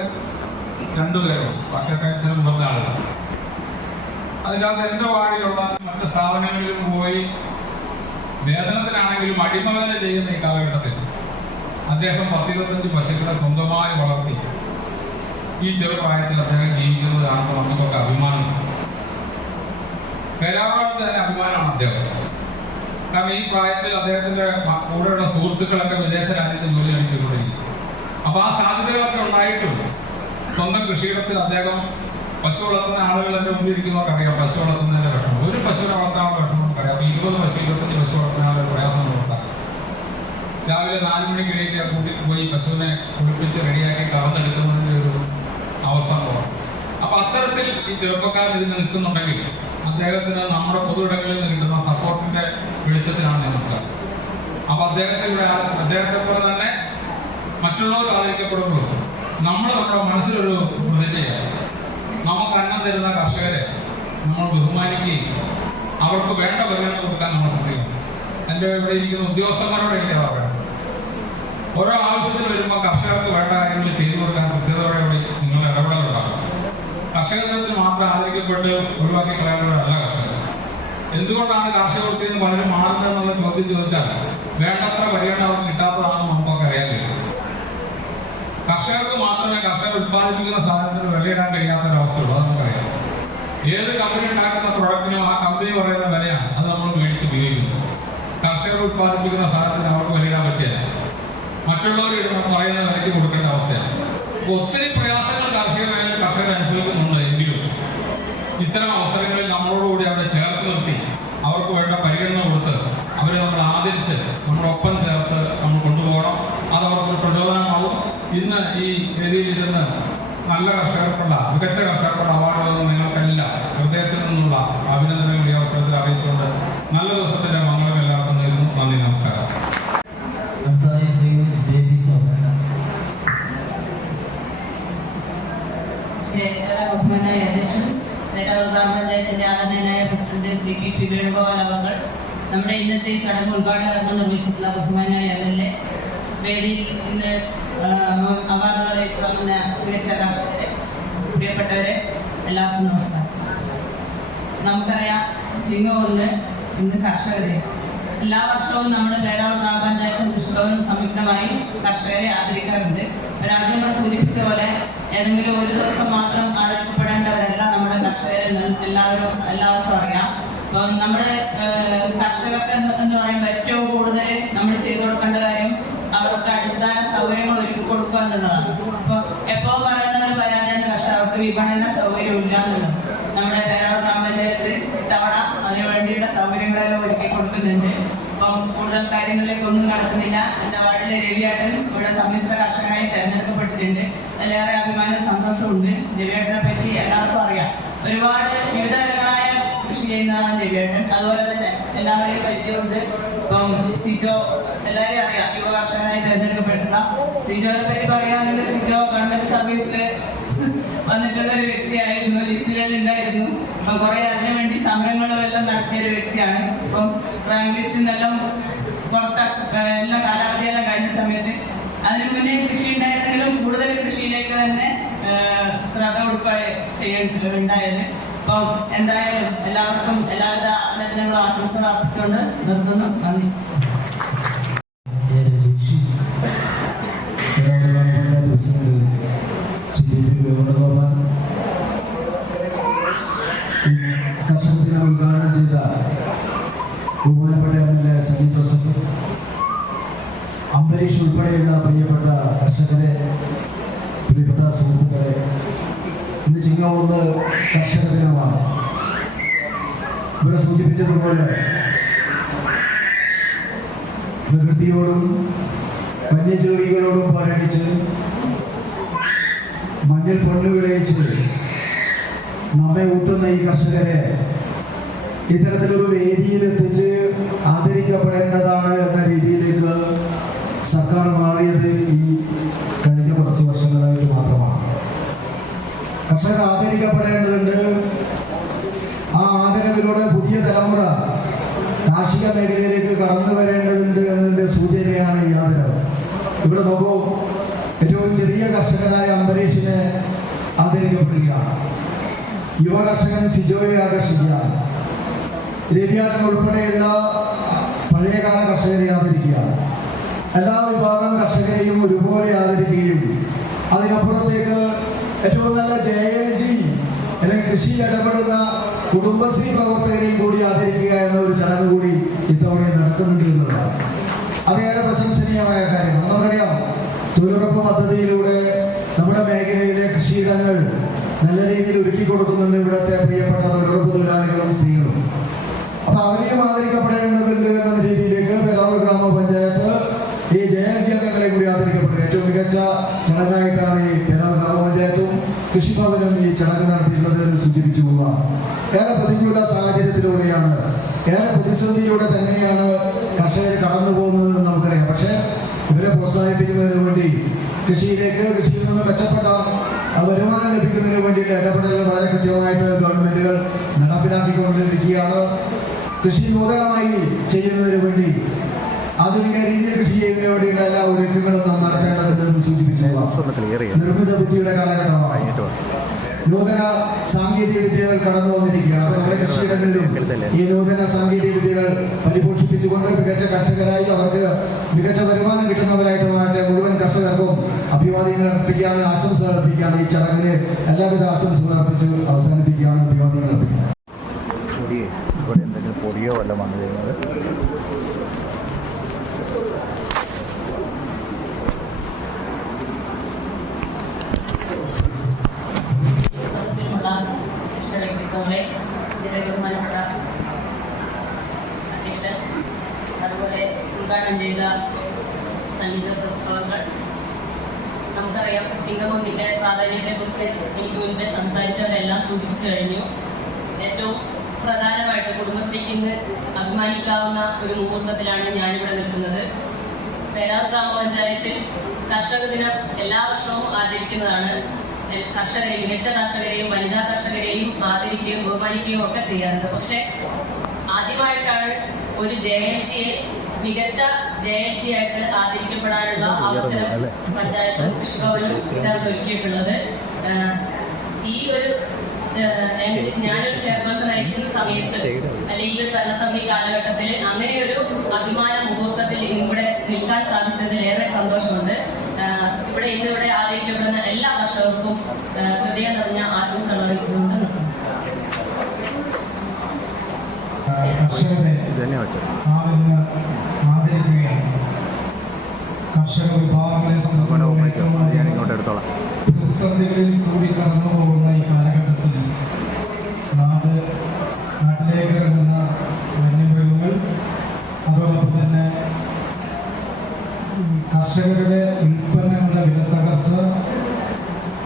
2 പേരും ബാക്കിയൊക്കെ ചില മുതിർന്ന ആളുകൾ. അതിൻ്റെ അകത്ത് എൻ്റെ വാടിയുള്ള മറ്റ് സ്ഥാപനങ്ങളിലും പോയി വേതനത്തിനാണെങ്കിലും അടിമവേല ചെയ്യുന്ന ഈ കാലഘട്ടത്തിൽ അദ്ദേഹം 10-25 പശുക്കളെ സ്വന്തമായി വളർത്തി ഈ ചെറുപ്രായത്തിൽ അദ്ദേഹം ജീവിക്കുന്നത് കാണുമ്പോൾ നമുക്കൊക്കെ അഭിമാനമാണ്. പേരാവൂരിൽ തന്നെ അഭിമാനമാണ് അദ്ദേഹം. കാരണം ഈ പ്രായത്തിൽ അദ്ദേഹത്തിന്റെ കൂടെയുള്ള സുഹൃത്തുക്കളൊക്കെ വിദേശ രാജ്യത്ത് ജോലി കഴിച്ചുകൊണ്ടിരിക്കും. അപ്പൊ ആ സാധ്യതകളൊക്കെ ഉണ്ടായിട്ടും സ്വന്തം കൃഷിയിടത്തിൽ അദ്ദേഹം പശു വളർത്തുന്ന ആളുകളൊക്കെ മുന്നിരിക്കുന്നവർക്ക് അറിയാം പശു വളർത്തുന്നതിന്റെ വിഷമം. ഒരു പശുവിനെ വളർത്താനുള്ള വിഷമം നമുക്കറിയാം. 20 പശു 25 പശു വളർത്തുന്ന ആളുകൾ പ്രയാസം വളർത്താം. രാവിലെ 4 മണിക്ക് എണീറ്റ് കൂട്ടിട്ട് പോയി പശുവിനെ കുളിപ്പിച്ച് റെഡിയാക്കി കറന്നെടുക്കുന്നതിന്റെ ഒരു അവസ്ഥ പോകാം. അപ്പൊ അത്തരത്തിൽ ഈ ചെറുപ്പക്കാരൻ ഇതിന് നിൽക്കുന്നുണ്ടെങ്കിൽ അദ്ദേഹത്തിന് നമ്മുടെ പൊതുയിടങ്ങളിൽ നിന്ന് കിട്ടുന്ന സപ്പോർട്ടിന്റെ വെളിച്ചത്തിലാണ് ഞാൻ മനസ്സിലാക്കുന്നത്. അപ്പൊ അദ്ദേഹത്തെ പോലെ തന്നെ മറ്റുള്ളവർ ആദരിക്കപ്പെടുമ്പോൾ നമ്മൾ നമ്മുടെ മനസ്സിലൊരു പ്രതിജ്ഞയാണ്. നമുക്ക് അന്നം തരുന്ന കർഷകരെ നമ്മൾ ബഹുമാനിക്കുകയും അവർക്ക് വേണ്ട പരിഗണന കൊടുക്കാൻ നമ്മൾ ശ്രദ്ധിക്കണം. എൻ്റെ ഇവിടെ ഇരിക്കുന്ന ഉദ്യോഗസ്ഥന്മാരോട് എനിക്ക് പറയണം. ഓരോ ആവശ്യത്തിൽ വരുമ്പോൾ കർഷകർക്ക് വേണ്ട കാര്യങ്ങൾ ചെയ്തു കൊടുക്കാൻ കൃത്യതയോടെ നിങ്ങൾ ഇടപെടലുണ്ടാകും. കർഷക ദിനത്തിൽ മാത്രം ആദരിക്കപ്പെട്ട് ഒഴിവാക്കി കളയാനുള്ളതല്ല കർഷകർ. എന്തുകൊണ്ടാണ് കാർഷിക വൃത്തിയിൽ നിന്ന് പലരും മാറുന്നതെന്നുള്ള ചോദ്യം ചോദിച്ചാൽ വേണ്ടത്ര പരിഗണന അവർക്ക് കിട്ടാത്തതാണെന്ന് നമുക്കൊക്കെ അറിയാൻ കഴിയും. കർഷകർക്ക് മാത്രമേ കർഷകർ ഉത്പാദിപ്പിക്കുന്ന സാധനത്തിന് വിലയിടാൻ കഴിയാത്തൊരവസ്ഥയുള്ളൂ. അത് നമുക്കറിയാം. ഏത് കമ്പനി ഉണ്ടാക്കുന്ന പ്രൊഡക്റ്റിനും ആ കമ്പനി പറയുന്ന വിലയാണ് അത് നമ്മൾ മേടിച്ച് ഉപയോഗിക്കുന്നത്. കർഷകർ ഉത്പാദിപ്പിക്കുന്ന സാധനത്തിന് അവർക്ക് വിലയിടാൻ പറ്റില്ല, മറ്റുള്ളവർ പറയുന്ന വിലയ്ക്ക് കൊടുക്കേണ്ട അവസ്ഥയാണ്. അപ്പോൾ ഒത്തിരി പ്രയാസങ്ങൾ കാർഷിക മേഖലയിൽ കർഷകർ അനുഭവിക്കുന്നുണ്ട്. എങ്കിലും ഇത്തരം അവസരങ്ങളിൽ നമ്മളോടുകൂടി അവരെ ചേർത്ത് നിർത്തി അവർക്ക് വേണ്ട പരിഗണന കൊടുത്ത് അവരെ നമ്മൾ ആദരിച്ച് നമ്മളൊപ്പം ചേർത്ത് നമ്മൾ കൊണ്ടുപോകണം. അത് അവർക്കൊരു പ്രചോദനമാകും. ഇന്ന് ഈ വേദിയിൽ ഇരുന്ന് നല്ല കർഷകർക്കുള്ള മികച്ച കർഷകർക്കുള്ള അവാർഡുകൾ നിങ്ങൾക്കെല്ലാം ഹൃദയത്തിൽ നിന്നുള്ള അഭിനന്ദനങ്ങൾ ഈ അവസരത്തിൽ അറിയിച്ചുകൊണ്ട് നല്ല ദിവസത്തിന്റെ മംഗളം എല്ലാവർക്കും നേരുന്നു. നന്ദി, നമസ്കാരം. ബഹുമാനായ അധ്യക്ഷൻ, ഗ്രാമപഞ്ചായത്തിന്റെ ആദരണീയനായ പ്രസിഡന്റ് ശ്രീ KP വേണുഗോപാൽ അവർ, നമ്മുടെ ഇന്നത്തെ ചടങ്ങ് ഉദ്ഘാടനം നിർവഹിച്ചിട്ടുള്ള ബഹുമാനായ MLA, വേദിയിൽ ഇന്ന് അവാർഡുകൾ ഏറ്റുവാങ്ങുന്ന മികച്ച കർഷകരെ, പ്രിയപ്പെട്ടവരെ, എല്ലാവർക്കും നമസ്കാരം. നമുക്കറിയാം, ചിങ്ങം 1 ഇന്ന് കർഷകരെ. എല്ലാ വർഷവും നമ്മൾ പേരാവൂർ ഗ്രാമപഞ്ചായത്തും കൃഷിഭവനും സംയുക്തമായി കർഷകരെ ആദരിക്കാറുണ്ട്. രാജ്യങ്ങൾ സൂചിപ്പിച്ച പോലെ ഏതെങ്കിലും ഒരു ദിവസം മാത്രം ആദരിക്കപ്പെടേണ്ടവരല്ല നമ്മുടെ കർഷകരെ എല്ലാവർക്കും അറിയാം. അപ്പം നമ്മുടെ കർഷകർക്ക് എന്ന് പറയുമ്പോൾ ഏറ്റവും കൂടുതൽ നമ്മൾ ചെയ്തു കൊടുക്കേണ്ട കാര്യം അവർക്ക് അടിസ്ഥാന സൗകര്യങ്ങൾ ഒരുക്കി കൊടുക്കുക എന്നുള്ളതാണ്. അപ്പോൾ എപ്പോൾ പറയുന്ന ഒരു പരാതിയാണ് കർഷകർക്ക് വിപണന സൗകര്യം ഇല്ല എന്നുള്ളത്. നമ്മുടെ പേരാവൂർ ഗ്രാമപഞ്ചായത്ത് ഇത്തവണ അതിനു വേണ്ടിയുള്ള സൗകര്യങ്ങളെല്ലാം ഒരുക്കി കൊടുക്കുന്നുണ്ട്. അപ്പം കൂടുതൽ കാര്യങ്ങളിലേക്ക് ഒന്നും നടക്കുന്നില്ല. എൻ്റെ വാർഡിലെ രവിയേട്ടൻ ഇവിടെ സമ്മിശ്ര കർഷകനായി തെരഞ്ഞെടുക്കപ്പെട്ടിട്ടുണ്ട്. അതിലേറെ അഭിമാനവും സന്തോഷമുണ്ട്. രവിയേട്ടനെ പറ്റി എല്ലാവർക്കും അറിയാം. ഒരുപാട് വിവിധതരങ്ങളായ കൃഷി ചെയ്യുന്നതാണ് രവിയേട്ടൻ. അതുപോലെ തന്നെ എല്ലാവരെയും പരിചയമുണ്ട്. ഇപ്പം സിജോ എല്ലാവരെയും അറിയാം, യുവ കർഷകനായി തെരഞ്ഞെടുക്കപ്പെട്ടിട്ടുള്ള സിജോയെ പറ്റി പറയുകയാണെങ്കിൽ സിജോ ഗവൺമെന്റ് സർവീസിൽ വന്നിട്ടുള്ള ഒരു വ്യക്തിയായിരുന്നു, ലിസ്റ്റുകളിൽ ഉണ്ടായിരുന്നു. അപ്പം കുറെ അതിനു വേണ്ടി സമരങ്ങളും എല്ലാം നടത്തിയ ഒരു വ്യക്തിയാണ്. ഇപ്പം റാങ്ക് ലിസ്റ്റിൽ നിന്നെല്ലാം എല്ലാ കാലാവധിയെല്ലാം കഴിഞ്ഞ സമയത്ത് അതിനു മുന്നേ കൃഷി ഉണ്ടായിരുന്നെങ്കിലും കൂടുതൽ കൃഷിയിലേക്ക് തന്നെ ശ്രദ്ധ കൊടുക്കുക ഉണ്ടായത്. അപ്പം എന്തായാലും എല്ലാവർക്കും എല്ലാവിധ അഭിനന്ദനങ്ങളും ആശംസകളും അർപ്പിച്ചുകൊണ്ട് നിർത്തുന്നു. നന്ദി. കർഷക ദിനം ഉദ്ഘാടനം ചെയ്ത ബഹുമാനപ്പെട്ട MLA സജി ജോസഫ്, അംബരീഷ് ഉൾപ്പെടെയുള്ള പ്രിയപ്പെട്ട കർഷകരെ, പ്രിയപ്പെട്ട സുഹൃത്തുക്കളെ, ഇന്ന് ചിങ്ങം 1 കർഷക ദിനമാണ്. ഇവിടെ സൂചിപ്പിച്ചതുപോലെ പ്രകൃതിയോടും വന്യജീവികളോടും പോരാടിച്ച് മണ്ണിൽ പൊന്നു വിളയിച്ച് നമ്മെ ഊട്ടുന്ന ഈ കർഷകരെ ഇത്തരത്തിലൊരു വേദിയിൽ എത്തിച്ച് ആദരിക്കപ്പെടേണ്ടതാണ് എന്ന രീതിയിലേക്ക് സർക്കാർ മാറിയത് ഈ കഴിഞ്ഞ കുറച്ച് വർഷങ്ങളായിട്ട് മാത്രമാണ്. കർഷകർ ആദരിക്കപ്പെടേണ്ടതുണ്ട്. ആ ആദരവിലൂടെ പുതിയ തലമുറ കാർഷിക മേഖലയിലേക്ക് കടന്നു വരേണ്ടതുണ്ട് എന്നതിൻ്റെ സൂചനയാണ് ഈ ആദരവ്. ഇവിടെ നോക്കൂ, ഏറ്റവും ചെറിയ കർഷകനായ അംബരീഷിനെ ആദരിക്കപ്പെടുകയാണ്. യുവ കർഷകൻ സിജോയെ ആകർഷിക്കുക, രവിയേട്ടൻ ഉൾപ്പെടെയുള്ള പഴയകാല കർഷകരെ ആദരിക്കുക, എല്ലാ വിഭാഗം കർഷകരെയും ഒരുപോലെ ആദരിക്കുകയും അതിനപ്പുറത്തേക്ക് ഏറ്റവും നല്ല JLG അല്ലെങ്കിൽ കൃഷിയിൽ ഇടപെടുന്ന കുടുംബശ്രീ പ്രവർത്തകരെയും കൂടി ആദരിക്കുക എന്ന ഒരു ചടങ്ങ് കൂടി ഇത്തവണ നടക്കുന്നുണ്ട് എന്നുള്ളതാണ്. അതേറെ പ്രശംസനീയമായ കാര്യമാണ്. നമുക്കറിയാം, തൊഴിലുറപ്പ് പദ്ധതിയിലൂടെ നമ്മുടെ മേഖലയിലെ കൃഷിയിടങ്ങൾ നല്ല രീതിയിൽ ഒരുക്കി കൊടുക്കുന്നുണ്ട് ഇവിടുത്തെ പ്രിയപ്പെട്ട തൊഴിലുറപ്പ് തൊഴിലാളികളും സ്ത്രീകളും. അപ്പൊ അവരെയും ആദരിക്കപ്പെടേണ്ടതുണ്ട് എന്ന രീതിയിലേക്ക് പേരാവൂർ ഗ്രാമപഞ്ചായത്ത് ഈ JLG അംഗങ്ങളെ കൂടി ആദരിക്കപ്പെടുന്നത് ഏറ്റവും മികച്ച ചടങ്ങായിട്ടാണ് ഈ പേരാവൂർ ഗ്രാമപഞ്ചായത്തും കൃഷിഭവനും ഈ ചടങ്ങ് നടത്തിയിട്ടുള്ളത് എന്ന് സൂചിപ്പിച്ചു പോവുക. ഏറെ പ്രതികൂല സാഹചര്യത്തിലൂടെയാണ്, ഏറെ പ്രതിസന്ധിയിലൂടെ തന്നെയാണ് കർഷകർ കടന്നു പോകുന്നതെന്ന് നമുക്കറിയാം. പക്ഷേ ഇവരെ പ്രോത്സാഹിപ്പിക്കുന്നതിന് വേണ്ടി കൃഷിയിൽ നിന്ന് മെച്ചപ്പെട്ട വരുമാനം ലഭിക്കുന്നതിന് വേണ്ടിയിട്ട് ഇടപെടലുകൾ വളരെ കൃത്യമായിട്ട് ഗവൺമെന്റുകൾ നടപ്പിലാക്കിക്കൊണ്ടിരിക്കുകയാണ്. കൃഷി നൂതനമായി ചെയ്യുന്നതിന് വേണ്ടി ആധുനിക രീതിയിൽ കൃഷി ചെയ്യുന്നതിന് വേണ്ടിയുള്ള എല്ലാ ഒരുക്കങ്ങളും നടത്തേണ്ടതുണ്ടെന്ന് സൂചിപ്പിച്ചു. നിർമ്മിത ബുദ്ധിയുടെ കാലഘട്ടമാണ്. നൂതന സാങ്കേതിക വിദ്യകൾ കടന്നു വന്നിരിക്കുകയാണ്. അപ്പോൾ നമ്മുടെ കൃഷിയിടങ്ങളിലും ഈ നൂതന സാങ്കേതിക വിദ്യകൾ പരിപോഷിപ്പിച്ചുകൊണ്ട് മികച്ച കർഷകരായി അവർക്ക് മികച്ച വരുമാനം കിട്ടുന്നവരായിട്ട് മാറ്റാൻ മുഴുവൻ കർഷകർക്കും അഭിവാദ്യങ്ങൾ അർപ്പിക്കുകയാണ്, ആശംസകൾ അർപ്പിക്കുകയാണ്. ഈ ചടങ്ങിന് എല്ലാവിധ ആശംസകൾ അർപ്പിച്ച് അവസാനിപ്പിക്കുകയാണ്. അഭിവാദ്യങ്ങൾ അർപ്പിക്കുകയാണ്. ഇവിടെ എന്തെങ്കിലും പൊടിയോ വല്ല വന്നു ചെയ്യുന്നത് ബഹുമാനപ്പെട്ട അധ്യക്ഷൻ, അതുപോലെ ഉദ്ഘാടനം ചെയ്ത സണ്ണി ജോസഫ് അവர்கள், നമുക്കറിയാം ചിങ്ങമൊന്നിൻ്റെ പ്രാധാന്യത്തെക്കുറിച്ച് എനിക്ക് മുൻപേ സംസാരിച്ചവരെല്ലാം സൂചിപ്പിച്ചു കഴിഞ്ഞു. ഏറ്റവും പ്രധാനമായിട്ട് കുടുംബശ്രീക്ക് ഇന്ന് അഭിമാനിക്കാവുന്ന ഒരു മുഹൂർത്തത്തിലാണ് ഞാനിവിടെ നിൽക്കുന്നത്. പേരാർ ഗ്രാമപഞ്ചായത്തിൽ കർഷക ദിനം എല്ലാ വർഷവും ആചരിക്കുന്നതാണ്. കർഷകരെ, മികച്ച കർഷകരെയും വനിതാ കർഷകരെയും ആദരിക്കുകയും ബഹുമാനിക്കുകയും ഒക്കെ ചെയ്യാറുണ്ട്. പക്ഷെ ആദ്യമായിട്ടാണ് ഒരു JLGയെ മികച്ച JLG ആയിട്ട് ആദരിക്കപ്പെടാനുള്ള അവസരം പഞ്ചായത്തും കൃഷിഭവനും ചേർന്നൊരുക്കിയിട്ടുള്ളത്. ഈ ഒരു ഞാനൊരു ചെയർപേഴ്സൺ ആയിരിക്കുന്ന സമയത്ത് അല്ലെങ്കിൽ ഈ ഒരു ഭരണസമിതി കാലഘട്ടത്തിൽ അങ്ങനെ ഒരു അഭിമാന മുഹൂർത്തത്തിൽ ഇവിടെ നിൽക്കാൻ സാധിച്ചതിൽ ഏറെ സന്തോഷമുണ്ട്. ഇവിടെ ഇന്നിവിടെ ആദരിക്കപ്പെടുന്ന എല്ലാ കർഷകർക്കും ഹൃദയം നിറഞ്ഞ ആശംസകൾ അറിയിച്ചുകൊണ്ട് കർഷക വിഭാഗങ്ങളെ സംബന്ധിച്ചിടത്തോളം പ്രതിസന്ധികളിൽ കൂടി കടന്നു പോകുന്ന ഈ കാലഘട്ടത്തിൽ നാട്ടിലേക്ക് ഇറങ്ങുന്ന വന്യമൃഗങ്ങൾ, അതോടൊപ്പം തന്നെ കർഷകരുടെ ഉൽപ്പന്നങ്ങളുടെ വില തകർച്ച,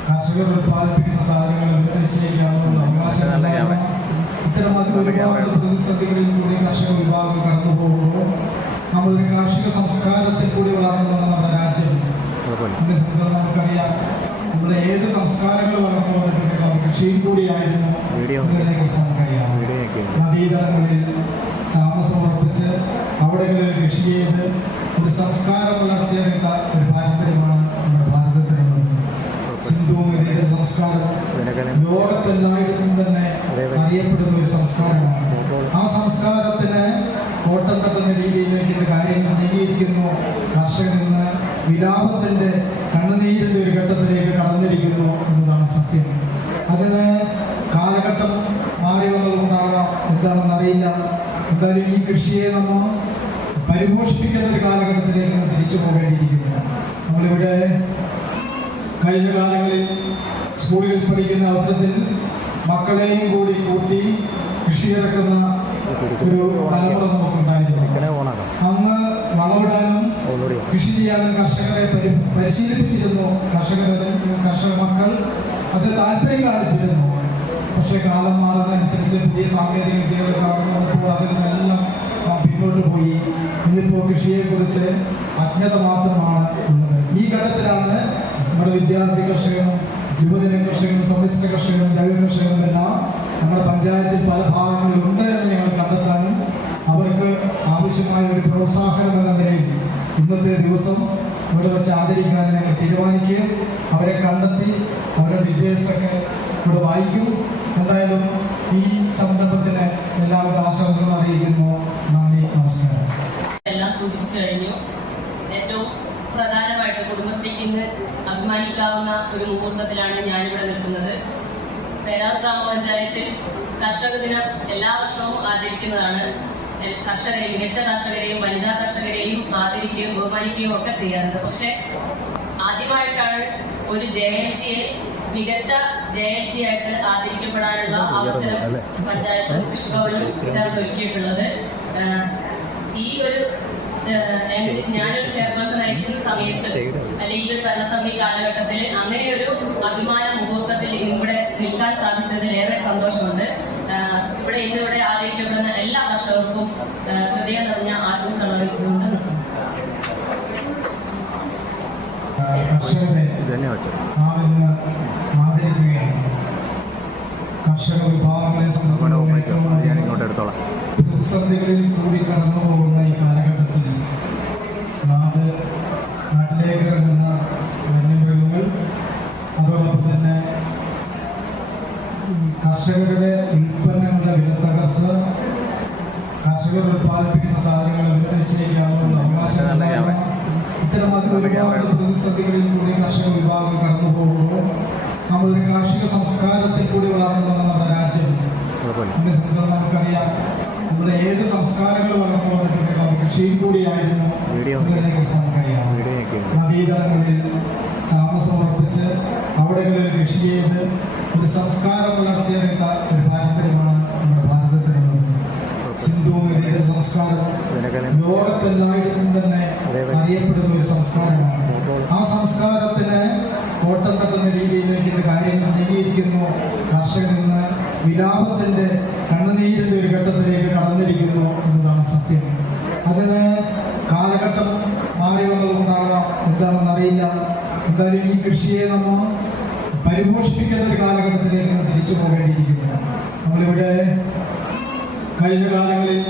കർഷകർ ഉൽപ്പാദിപ്പിക്കുന്ന സാധനങ്ങൾ വിദേശിക്കാനുള്ള അവകാശം, ഇത്തരം ഒരുപാട് പ്രതിസന്ധികളിൽ കൂടി കർഷക വിഭാഗം കടന്നു പോകുമ്പോൾ നമ്മളൊരു കാർഷിക സംസ്കാരത്തിൽ കൂടി വളർന്നു വന്ന നമ്മുടെ രാജ്യം നമുക്കറിയാം. നമ്മുടെ ഏത് സംസ്കാരങ്ങൾ വളർന്നു വന്നിട്ടുണ്ടെങ്കിൽ അത് കൃഷിയിൽ കൂടിയായിരുന്നു എന്നതിനെ കുറിച്ച് നമുക്കറിയാം. നദീതടങ്ങളിൽ താമസം ഉറപ്പിച്ച് അവിടെകളിൽ കൃഷി ചെയ്ത് ഒരു സംസ്കാരം വളർത്തിയെടുത്ത ഒരു പാരമ്പര്യമാണ് നമ്മുടെ ഭാരതത്തിനുള്ളത്. സിന്ധു നദിയുടെ സംസ്കാരം ലോകത്തെല്ലായിടത്തും തന്നെ അറിയപ്പെടുന്ന ഒരു സംസ്കാരമാണ്. ആ സംസ്കാരത്തിന് കോട്ടം തട്ടുന്ന രീതിയിലേക്ക് കാര്യങ്ങൾ നീങ്ങിയിരിക്കുന്നു. കർഷകർ ഇന്ന് വിലാപത്തിന്റെ കണ്ണുനീരിന്റെ ഒരു ഘട്ടത്തിലേക്ക് കടന്നിരിക്കുന്നു എന്നതാണ് സത്യം. അതിന് കാലഘട്ടം മാറി വന്നതുകൊണ്ടാകാം, എന്താണെന്ന് അറിയില്ല. എന്തായാലും ഈ കൃഷിയെ നമ്മൾ പരിപോഷിപ്പിക്കുന്ന ഒരു കാലഘട്ടത്തിലേക്ക് നമ്മൾ തിരിച്ചു പോകേണ്ടിയിരിക്കുന്നു. നമ്മളിവിടെ കഴിഞ്ഞ കാലങ്ങളിൽ സ്കൂളിൽ പഠിക്കുന്ന അവസരത്തിൽ മക്കളെയും കൂടി കൂട്ടി കൃഷി ഇറക്കുന്ന ഒരു തലമുറ നമുക്കുണ്ടായിരുന്നു. അന്ന് വളമിടാനും കൃഷി ചെയ്യാനും കർഷകരെ പരിശീലിപ്പിച്ചിരുന്നു. കർഷക മക്കൾ അത് താല്പര്യം കാണിച്ചിരുന്നു. പക്ഷെ കാലം മാറുന്നതനുസരിച്ച് പുതിയ സാങ്കേതിക വിദ്യകൾ കടന്നു വന്നപ്പോൾ അതിൽ നിന്നെല്ലാം പിന്നോട്ട് പോയി. ഇന്നിപ്പോൾ കൃഷിയെക്കുറിച്ച് അജ്ഞത മാത്രമാണ് ഉള്ളത്. ഈ ഘട്ടത്തിലാണ് നമ്മുടെ വിദ്യാർത്ഥി കർഷകരും യുവജന കർഷകരും സമ്മിശ്ര കർഷകരും ജൈവ കർഷകരും എല്ലാം നമ്മുടെ പഞ്ചായത്തിൽ പല ഭാഗങ്ങളിലുണ്ട് എന്ന് ഞങ്ങൾ കണ്ടെത്താനും അവർക്ക് ആവശ്യമായ ഒരു പ്രോത്സാഹനം എന്ന നിലയിൽ ഇന്നത്തെ ദിവസം ഇവിടെ വെച്ച് ആദരിക്കാൻ ഞങ്ങൾ തീരുമാനിക്കുകയും അവരെ കണ്ടെത്തി അവരുടെ ഡീറ്റെയിൽസൊക്കെ ഇവിടെ വായിക്കും. എന്തായാലും ഈ സംരംഭത്തിന് എല്ലാവരും ആശംസകൾ അറിയിക്കുന്നു. നന്ദി, നമസ്കാരം. എല്ലാം സൂചിപ്പിച്ചു കഴിഞ്ഞു. ഏറ്റവും പ്രധാനമായിട്ട് കുടുംബശ്രീക്ക് ഇന്ന് അഭിമാനിക്കാവുന്ന ഒരു മുഹൂർത്തത്തിലാണ് ഞാനിവിടെ നിൽക്കുന്നത്. പേരാർ ഗ്രാമപഞ്ചായത്തിൽ കർഷക ദിനം എല്ലാ വർഷവും ആചരിക്കുന്നതാണ്. കർഷകരെ, മികച്ച കർഷകരെയും വനിതാ കർഷകരെയും ആദരിക്കുകയും ബഹുമാനിക്കുകയും ഒക്കെ ചെയ്യാറുണ്ട്. പക്ഷെ ആദ്യമായിട്ടാണ് ഒരു JLGയെ മികച്ച JLG ആയിട്ട് ആദരിക്കപ്പെടാനുള്ള അവസരം പഞ്ചായത്തും കൃഷിഭവനും ചേർന്നൊരുക്കിയിട്ടുള്ളത്. ഈ ഒരു ഞാനൊരു ചെയർപേഴ്സൺ ആയിരിക്കുന്ന സമയത്ത് അല്ലെങ്കിൽ ഈ ഒരു ഭരണസമിതി കാലഘട്ടത്തിൽ അങ്ങനെ ഒരു അഭിമാന മുഹൂർത്തത്തിൽ ഇവിടെ നിൽക്കാൻ സാധിച്ചതിൽ ഏറെ സന്തോഷമുണ്ട്. ഇവിടെ ഇന്നിവിടെ ആദരിക്കപ്പെടുന്ന എല്ലാ കർഷകർക്കും ഹൃദയം നിറഞ്ഞ ആശംസകൾ അറിയിച്ചുകൊണ്ട് കർഷക വിഭാഗങ്ങളെ സംബന്ധിച്ചിടത്തോളം പ്രതിസന്ധികളിൽ കൂടി കടന്നു പോകുന്ന ഈ കാലഘട്ടത്തിൽ ഒരുപാട് പ്രതിസന്ധികളിൽ കൂടി കാർഷിക വിഭാഗം കടന്നു പോകുമ്പോൾ നമ്മളൊരു കാർഷിക സംസ്കാരത്തിൽ കൂടി വളർന്നു നമ്മുടെ രാജ്യം എന്നെ സംബന്ധിച്ച് നമുക്കറിയാം. നമ്മുടെ ഏത് സംസ്കാരങ്ങൾ വളർന്നു വന്നിട്ടുണ്ടെങ്കിൽ കൃഷിയിൽ കൂടിയായിരുന്നു എന്നതിനെക്കുറിച്ച് നമുക്കറിയാം. നദീതടങ്ങളിൽ താമസം ഉറപ്പിച്ച് അവിടെകളിൽ കൃഷി ചെയ്ത് ഒരു സംസ്കാരം വളർത്തിയെടുത്ത ഒരു പാരമ്പര്യമാണ് നമ്മുടെ ഭാരതത്തിനുള്ളത്. സിന്ധു നദീതട സംസ്കാരം ലോകത്തെല്ലായിടത്തും തന്നെ അറിയപ്പെടുന്ന ഒരു സംസ്കാരമാണ്. ആ സംസ്കാരത്തിന് കോട്ടം തട്ടുന്ന രീതിയിലേക്ക് കാര്യങ്ങൾ നീങ്ങിയിരിക്കുന്നു. കർഷകരിൽ നിന്ന് വിലാപത്തിന്റെ കണ്ണുനീരിന്റെ ഒരു ഘട്ടത്തിലേക്ക് കടന്നിരിക്കുന്നു എന്നതാണ് സത്യം. അതിന് കാലഘട്ടം മാറി വന്നതുകൊണ്ടാകാം, എന്താണെന്നറിയില്ല. എന്തായാലും ഈ കൃഷിയെ നമ്മൾ പരിപോഷിപ്പിക്കേണ്ട ഒരു കാലഘട്ടത്തിലേക്ക് തിരിച്ചു പോകേണ്ടിയിരിക്കുന്നു. നമ്മളിവിടെ കഴിഞ്ഞ കാലങ്ങളിൽ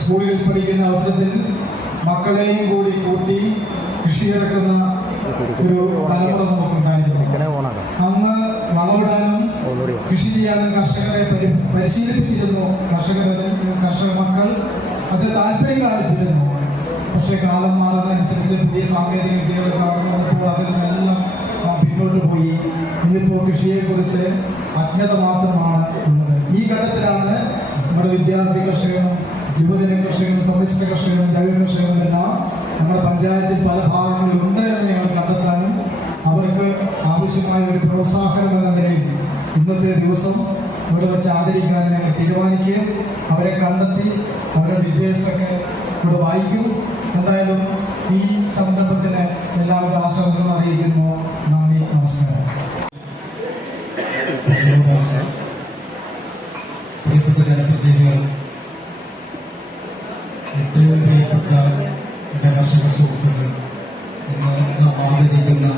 സ്കൂളിൽ പഠിക്കുന്ന അവസരത്തിൽ മക്കളെയും കൂടി കൂട്ടി കൃഷി ഇറക്കുന്ന ഒരു തലമുറ നമുക്കുണ്ടായിരുന്നു. അന്ന് വളമിടാനും കൃഷി ചെയ്യാനും കർഷകരെ പരിശീലിപ്പിച്ചിരുന്നു. കർഷക മക്കൾ അത് താല്പര്യം കാണിച്ചിരുന്നു. പക്ഷെ കാലം മാറുന്നതനുസരിച്ച് പുതിയ സാങ്കേതിക വിദ്യകൾ കടന്നു വന്നപ്പോൾ അതിൽ നിന്നെല്ലാം പിന്നോട്ട് പോയി. ഇന്നിപ്പോൾ കൃഷിയെക്കുറിച്ച് അജ്ഞത മാത്രമാണ് ഉള്ളത്. ഈ ഘട്ടത്തിലാണ് നമ്മുടെ വിദ്യാർത്ഥി കർഷകരും യുവജന കർഷകരും സമ്മിശ്ര കർഷകരും ജൈവ കർഷകരും എല്ലാം നമ്മുടെ പഞ്ചായത്തിൽ പല ഭാഗങ്ങളിലുണ്ട് എന്ന് ഞങ്ങൾ കണ്ടെത്താനും അവർക്ക് ആവശ്യമായ ഒരു പ്രോത്സാഹനം എന്ന നിലയിൽ ഇന്നത്തെ ദിവസം ഇവിടെ വെച്ച് ആദരിക്കാൻ ഞങ്ങൾ തീരുമാനിക്കുകയും അവരെ കണ്ടെത്തി അവരുടെ ഡീറ്റെയിൽസൊക്കെ ഇവിടെ വായിക്കും. എന്തായാലും ഈ സംരംഭത്തിന് എല്ലാവരുടെ ആശംസകളും അറിയിക്കുന്നു. നന്ദി, നമസ്കാരം. പ്രിയപ്പെട്ട ജനപ്രതിനിധികൾ, ഏറ്റവും പ്രിയപ്പെട്ട എൻ്റെ കർഷക സുഹൃത്തുക്കൾ, ഇന്ന് ആദരിക്കുന്ന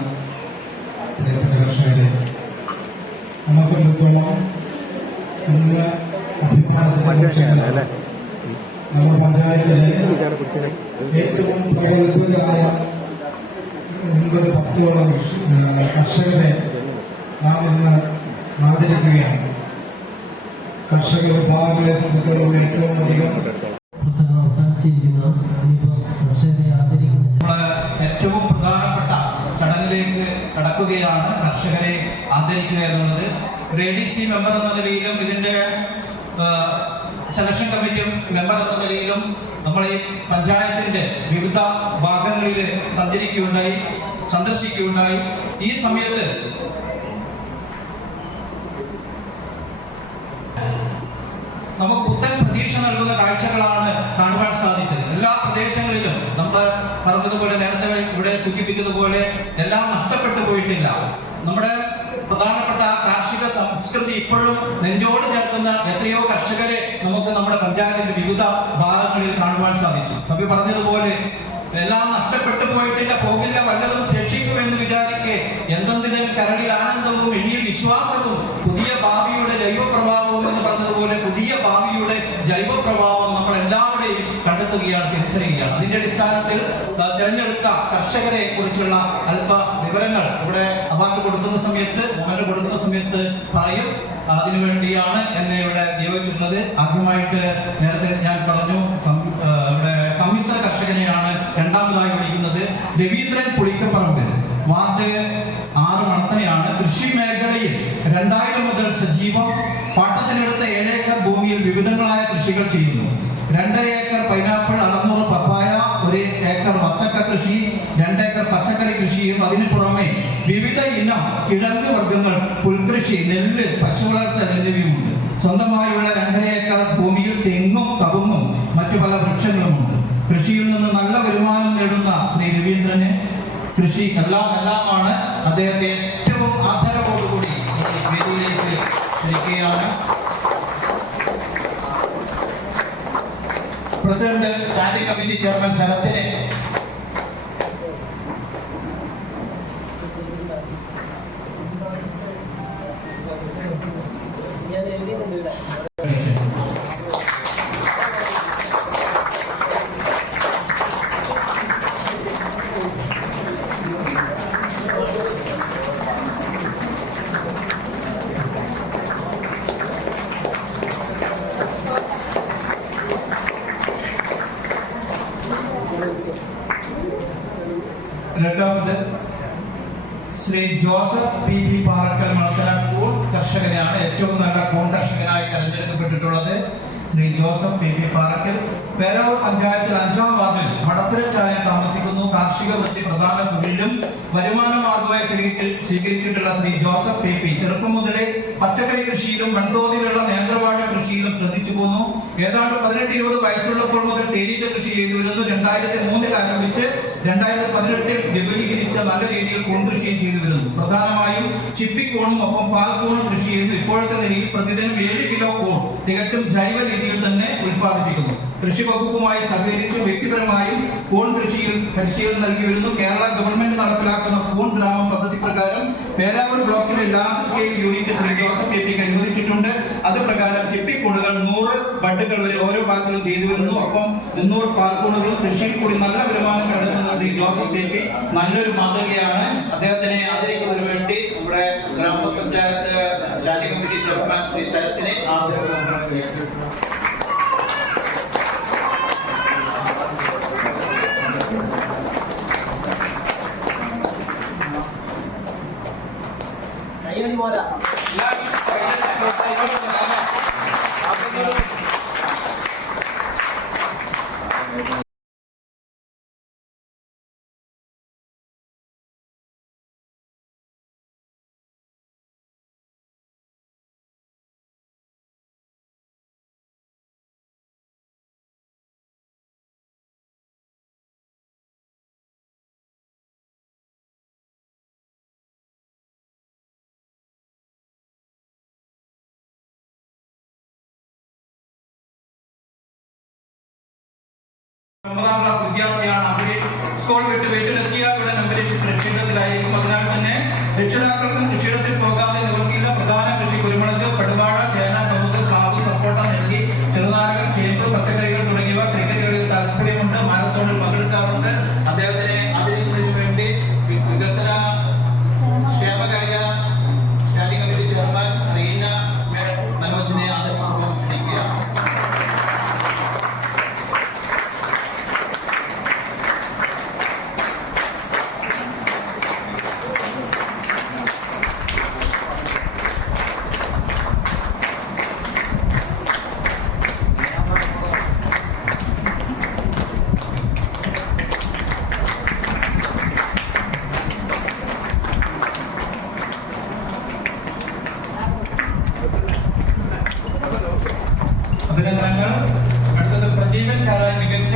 പ്രിയപ്പെട്ട കർഷകരെ, നമ്മളെ സംബന്ധിച്ചോളം ഇന്ന് അഭിപ്രായത്തിലെ നമ്മുടെ പഞ്ചായത്തിലെ ഏറ്റവും പ്രഗത്ഭരായ 9-10ഓളം കർഷകരെ നാം ഇന്ന് ആദരിക്കുകയാണ്. കർഷക വിഭാഗങ്ങളെ സംബന്ധിച്ചുള്ള ഏറ്റവും അധികം ഏറ്റവും പ്രധാനപ്പെട്ട ചടങ്ങിലേക്ക് കടക്കുകയാണ്. കർഷകരെ ആദരിക്കുക എന്നുള്ളത് ഒരു ADC മെമ്പർ എന്ന നിലയിലും ഇതിന്റെ സെലക്ഷൻ കമ്മിറ്റി മെമ്പർ എന്ന നിലയിലും നമ്മൾ ഈ പഞ്ചായത്തിന്റെ വിവിധ ഭാഗങ്ങളിൽ സന്ദർശിക്കുകയുണ്ടായി. ഈ സമയത്ത് നമുക്ക് പുത്തൻ പ്രതീക്ഷ നൽകുന്ന കാഴ്ചകളാണ് കാണുവാൻ സാധിച്ചത്. എല്ലാ പ്രദേശങ്ങളിലും നമ്മൾ പറഞ്ഞതുപോലെ, നേരത്തെ ഇവിടെ സൂചിപ്പിച്ചതുപോലെ എല്ലാം നഷ്ടപ്പെട്ടു പോയിട്ടില്ല. നമ്മുടെ പ്രധാനപ്പെട്ട കാർഷിക സംസ്കൃതി ഇപ്പോഴും നെഞ്ചോട് ചേർക്കുന്ന എത്രയോ കർഷകരെ നമുക്ക് നമ്മുടെ പഞ്ചായത്തിന്റെ വിവിധ ഭാഗങ്ങളിൽ കാണുവാൻ സാധിച്ചു. കവി പറഞ്ഞതുപോലെ എല്ലാം നഷ്ടപ്പെട്ടു പോയിട്ടില്ല, പോകില്ല, വല്ലതും ശേഷിക്കുമെന്ന് വിചാരിക്കെ എന്തെങ്കിലും കരളിൽ ആനന്ദവും ഇനിയും വിശ്വാസവും പുതിയ ഭാവിയുടെ ജൈവപ്രഭാവവും എന്ന് പറഞ്ഞതുപോലെ പുതിയ ഭാവിയുടെ ജൈവപ്രഭാവം നമ്മൾ എല്ലാവരുടെയും കണ്ടെത്തുകയാണ്, തിരിച്ചറിയുകയാണ്. അതിന്റെ അടിസ്ഥാനത്തിൽ തിരഞ്ഞെടുത്ത കർഷകരെ കുറിച്ചുള്ള അല്പ വിവരങ്ങൾ ഇവിടെ അവാർഡ് കൊടുക്കുന്ന സമയത്ത് പറയും. അതിനുവേണ്ടിയാണ് എന്നെ ഇവിടെ നിയോഗിച്ചിട്ടുള്ളത്. ആദ്യമായിട്ട് നേരത്തെ ഞാൻ പറഞ്ഞു, ഇവിടെ സമ്മിശ്ര കർഷകനെയാണ് രണ്ടാമതായി വിളിക്കുന്നത്. രവീന്ദ്രൻ പുളിക്കപ്പറമ്പിൽ, വാർഡ് 6 മണത്തനെയാണ്. കൃഷി മേഖലയിൽ 2000 മുതൽ സജീവം. പാട്ടത്തിനെടുത്ത 7 ഏക്കർ ഭൂമിയിൽ വിവിധങ്ങളായ കൃഷികൾ ചെയ്യുന്നു. 2.5 ഏക്കർ പൈനാപ്പിൾ, 600 പപ്പായ, 1 ഏക്കർ വത്തക്ക കൃഷി, 2 ഏക്കർ പച്ചക്കറി കൃഷിയും അതിനു പുറമെ വിവിധ ഇനം കിഴങ്ങ് വർഗ്ഗങ്ങൾ, പുൽകൃഷി, നെല്ല്, പശു വളർത്തൽ എന്നിവയുമുണ്ട്. സ്വന്തമായുള്ള 2.5 ഏക്കർ ഭൂമിയിൽ തെങ്ങും കവുങ്ങും മറ്റു പല വൃക്ഷങ്ങളുമുണ്ട്. കൃഷിയിൽ നിന്ന് നല്ല വരുമാനം നേടുന്ന ശ്രീ രവീന്ദ്രന് കൃഷി എല്ലാമാണ്. അദ്ദേഹത്തെ ഏറ്റവും ആദരവോടുകൂടി വേദിയിലേക്ക് ക്ഷണിക്കുകയാണ്. പ്രസിഡന്റ് സ്റ്റാൻഡിംഗ് കമ്മിറ്റി ചെയർമാൻ ശരത്തിനെ രണ്ടാമത് ശ്രീ ജോസഫ് പി പി പാറക്കൽ മണത്തല കൂൺ കർഷകനാണ്. ഏറ്റവും നല്ല കൂൺ കർഷകനായി തെരഞ്ഞെടുക്കപ്പെട്ടിട്ടുള്ളത് ശ്രീ ജോസഫ് പി പി പാറക്കൽ. പേരാവൂർ പഞ്ചായത്തിൽ 5-ാം വാർഡിൽ മടപ്പുരച്ചായം താമസിക്കുന്നു. കാർഷിക വൃത്തി പ്രധാന തൊഴിലും വരുമാന മാർഗമായി സ്വീകരിച്ചിട്ടുള്ള ശ്രീ ജോസഫ് പി പി ചെറുപ്പം മുതലേ പച്ചക്കറി കൃഷിയിലും വൻതോതിലുള്ള നേന്ത്രവാഴ കൃഷിയിലും ശ്രദ്ധിച്ചു പോന്നു. ഏതാണ്ട് 18-20 വയസ്സുള്ളപ്പോൾ മുതൽ തേനീച്ച കൃഷി ചെയ്തു വരുന്നു. 2003 ആരംഭിച്ച് 2018 വിപുലീകരിച്ച നല്ല രീതിയിൽ കൂൺ കൃഷിയും ചെയ്തു വരുന്നു. പ്രധാനമായും ചിപ്പിക്കൂണും ഒപ്പം പാൽക്കൂണും കൃഷി ചെയ്യുന്നു. ഇപ്പോഴത്തെ നിലയിൽ പ്രതിദിനം 7 കിലോ കൂൺ തികച്ചും ജൈവ രീതിയിൽ തന്നെ ഉൽപ്പാദിപ്പിക്കുന്നു. കൃഷി വകുപ്പുമായി സഹകരിച്ച് വ്യക്തിപരമായും കൂൺ കൃഷിയിൽ പരിശീലനം നൽകി വരുന്നു. കേരള ഗവൺമെന്റ് നടപ്പിലാക്കുന്ന കൂൺ ഗ്രാമം പദ്ധതി പ്രകാരം പേരാവൂർ ബ്ലോക്കിലെ large scale unit Shri Joseph K പിക്ക് അനുവദിച്ചിട്ടുണ്ട്. അത് പ്രകാരം ചിപ്പിക്കൂണുകൾ 100 ബഡുകൾ വരെ ഓരോ ഭാഗത്തിലും ചെയ്തു വരുന്നു. ഒപ്പം 300 പാൽക്കൂണുകളും കൃഷിയിൽ കൂടി നല്ല വരുമാനം കണ്ടെത്തുന്ന ശ്രീ ജോസഫ് കെ പി നല്ലൊരു മാതൃകയാണ്. അദ്ദേഹത്തിനെ ആദരിക്കുന്നതിന് വേണ്ടി നമ്മുടെ ഗ്രാമപഞ്ചായത്ത് സ്റ്റാൻഡിംഗ് കമ്മിറ്റി ചെയർമാൻ ശ്രീ ശരത്തിനെ ആദരിക്കുന്നു. ഒമ്പതാം ക്ലാസ് വിദ്യാർത്ഥിയാണ്. അവർ സ്കൂൾ വിട്ട് വീട്ടിലെത്തിയ ഉടൻ അന്തരീക്ഷത്തിൽ കൃഷിയിടത്തിലായിരിക്കും. അതിനാൽ തന്നെ രക്ഷിതാക്കൾക്കും കൃഷിയിടത്തിൽ പോകാതെ നിവർത്തിയില്ല. പ്രധാന കൃഷി കുരുമുളക്, കടുവാഴ, ചേന, കവുങ്ങ്, പ്ലാവ്, സപ്പോട്ട, നെല്ലി, ചെറുനാരകം, ചേമ്പ്, പച്ചക്കറികൾ തുടങ്ങിയവ. ക്രിക്കറ്റ് കളിയിൽ താല്പര്യമുണ്ട്. മാരത്തോണിൽ പങ്കെടുക്കാറുണ്ട്. അദ്ദേഹത്തിനെ ആദരിക്കുന്നതിന് വേണ്ടി വികസന ക്ഷേമകാര്യ സ്റ്റാൻഡിംഗ് കമ്മിറ്റി ചെയർമാൻ റീന മനോജിനെ ആദരിക്കുന്നു. അഭിനന്ദനങ്ങൾ. അടുത്തത് പ്രദീപൻ കാലായി മികച്ച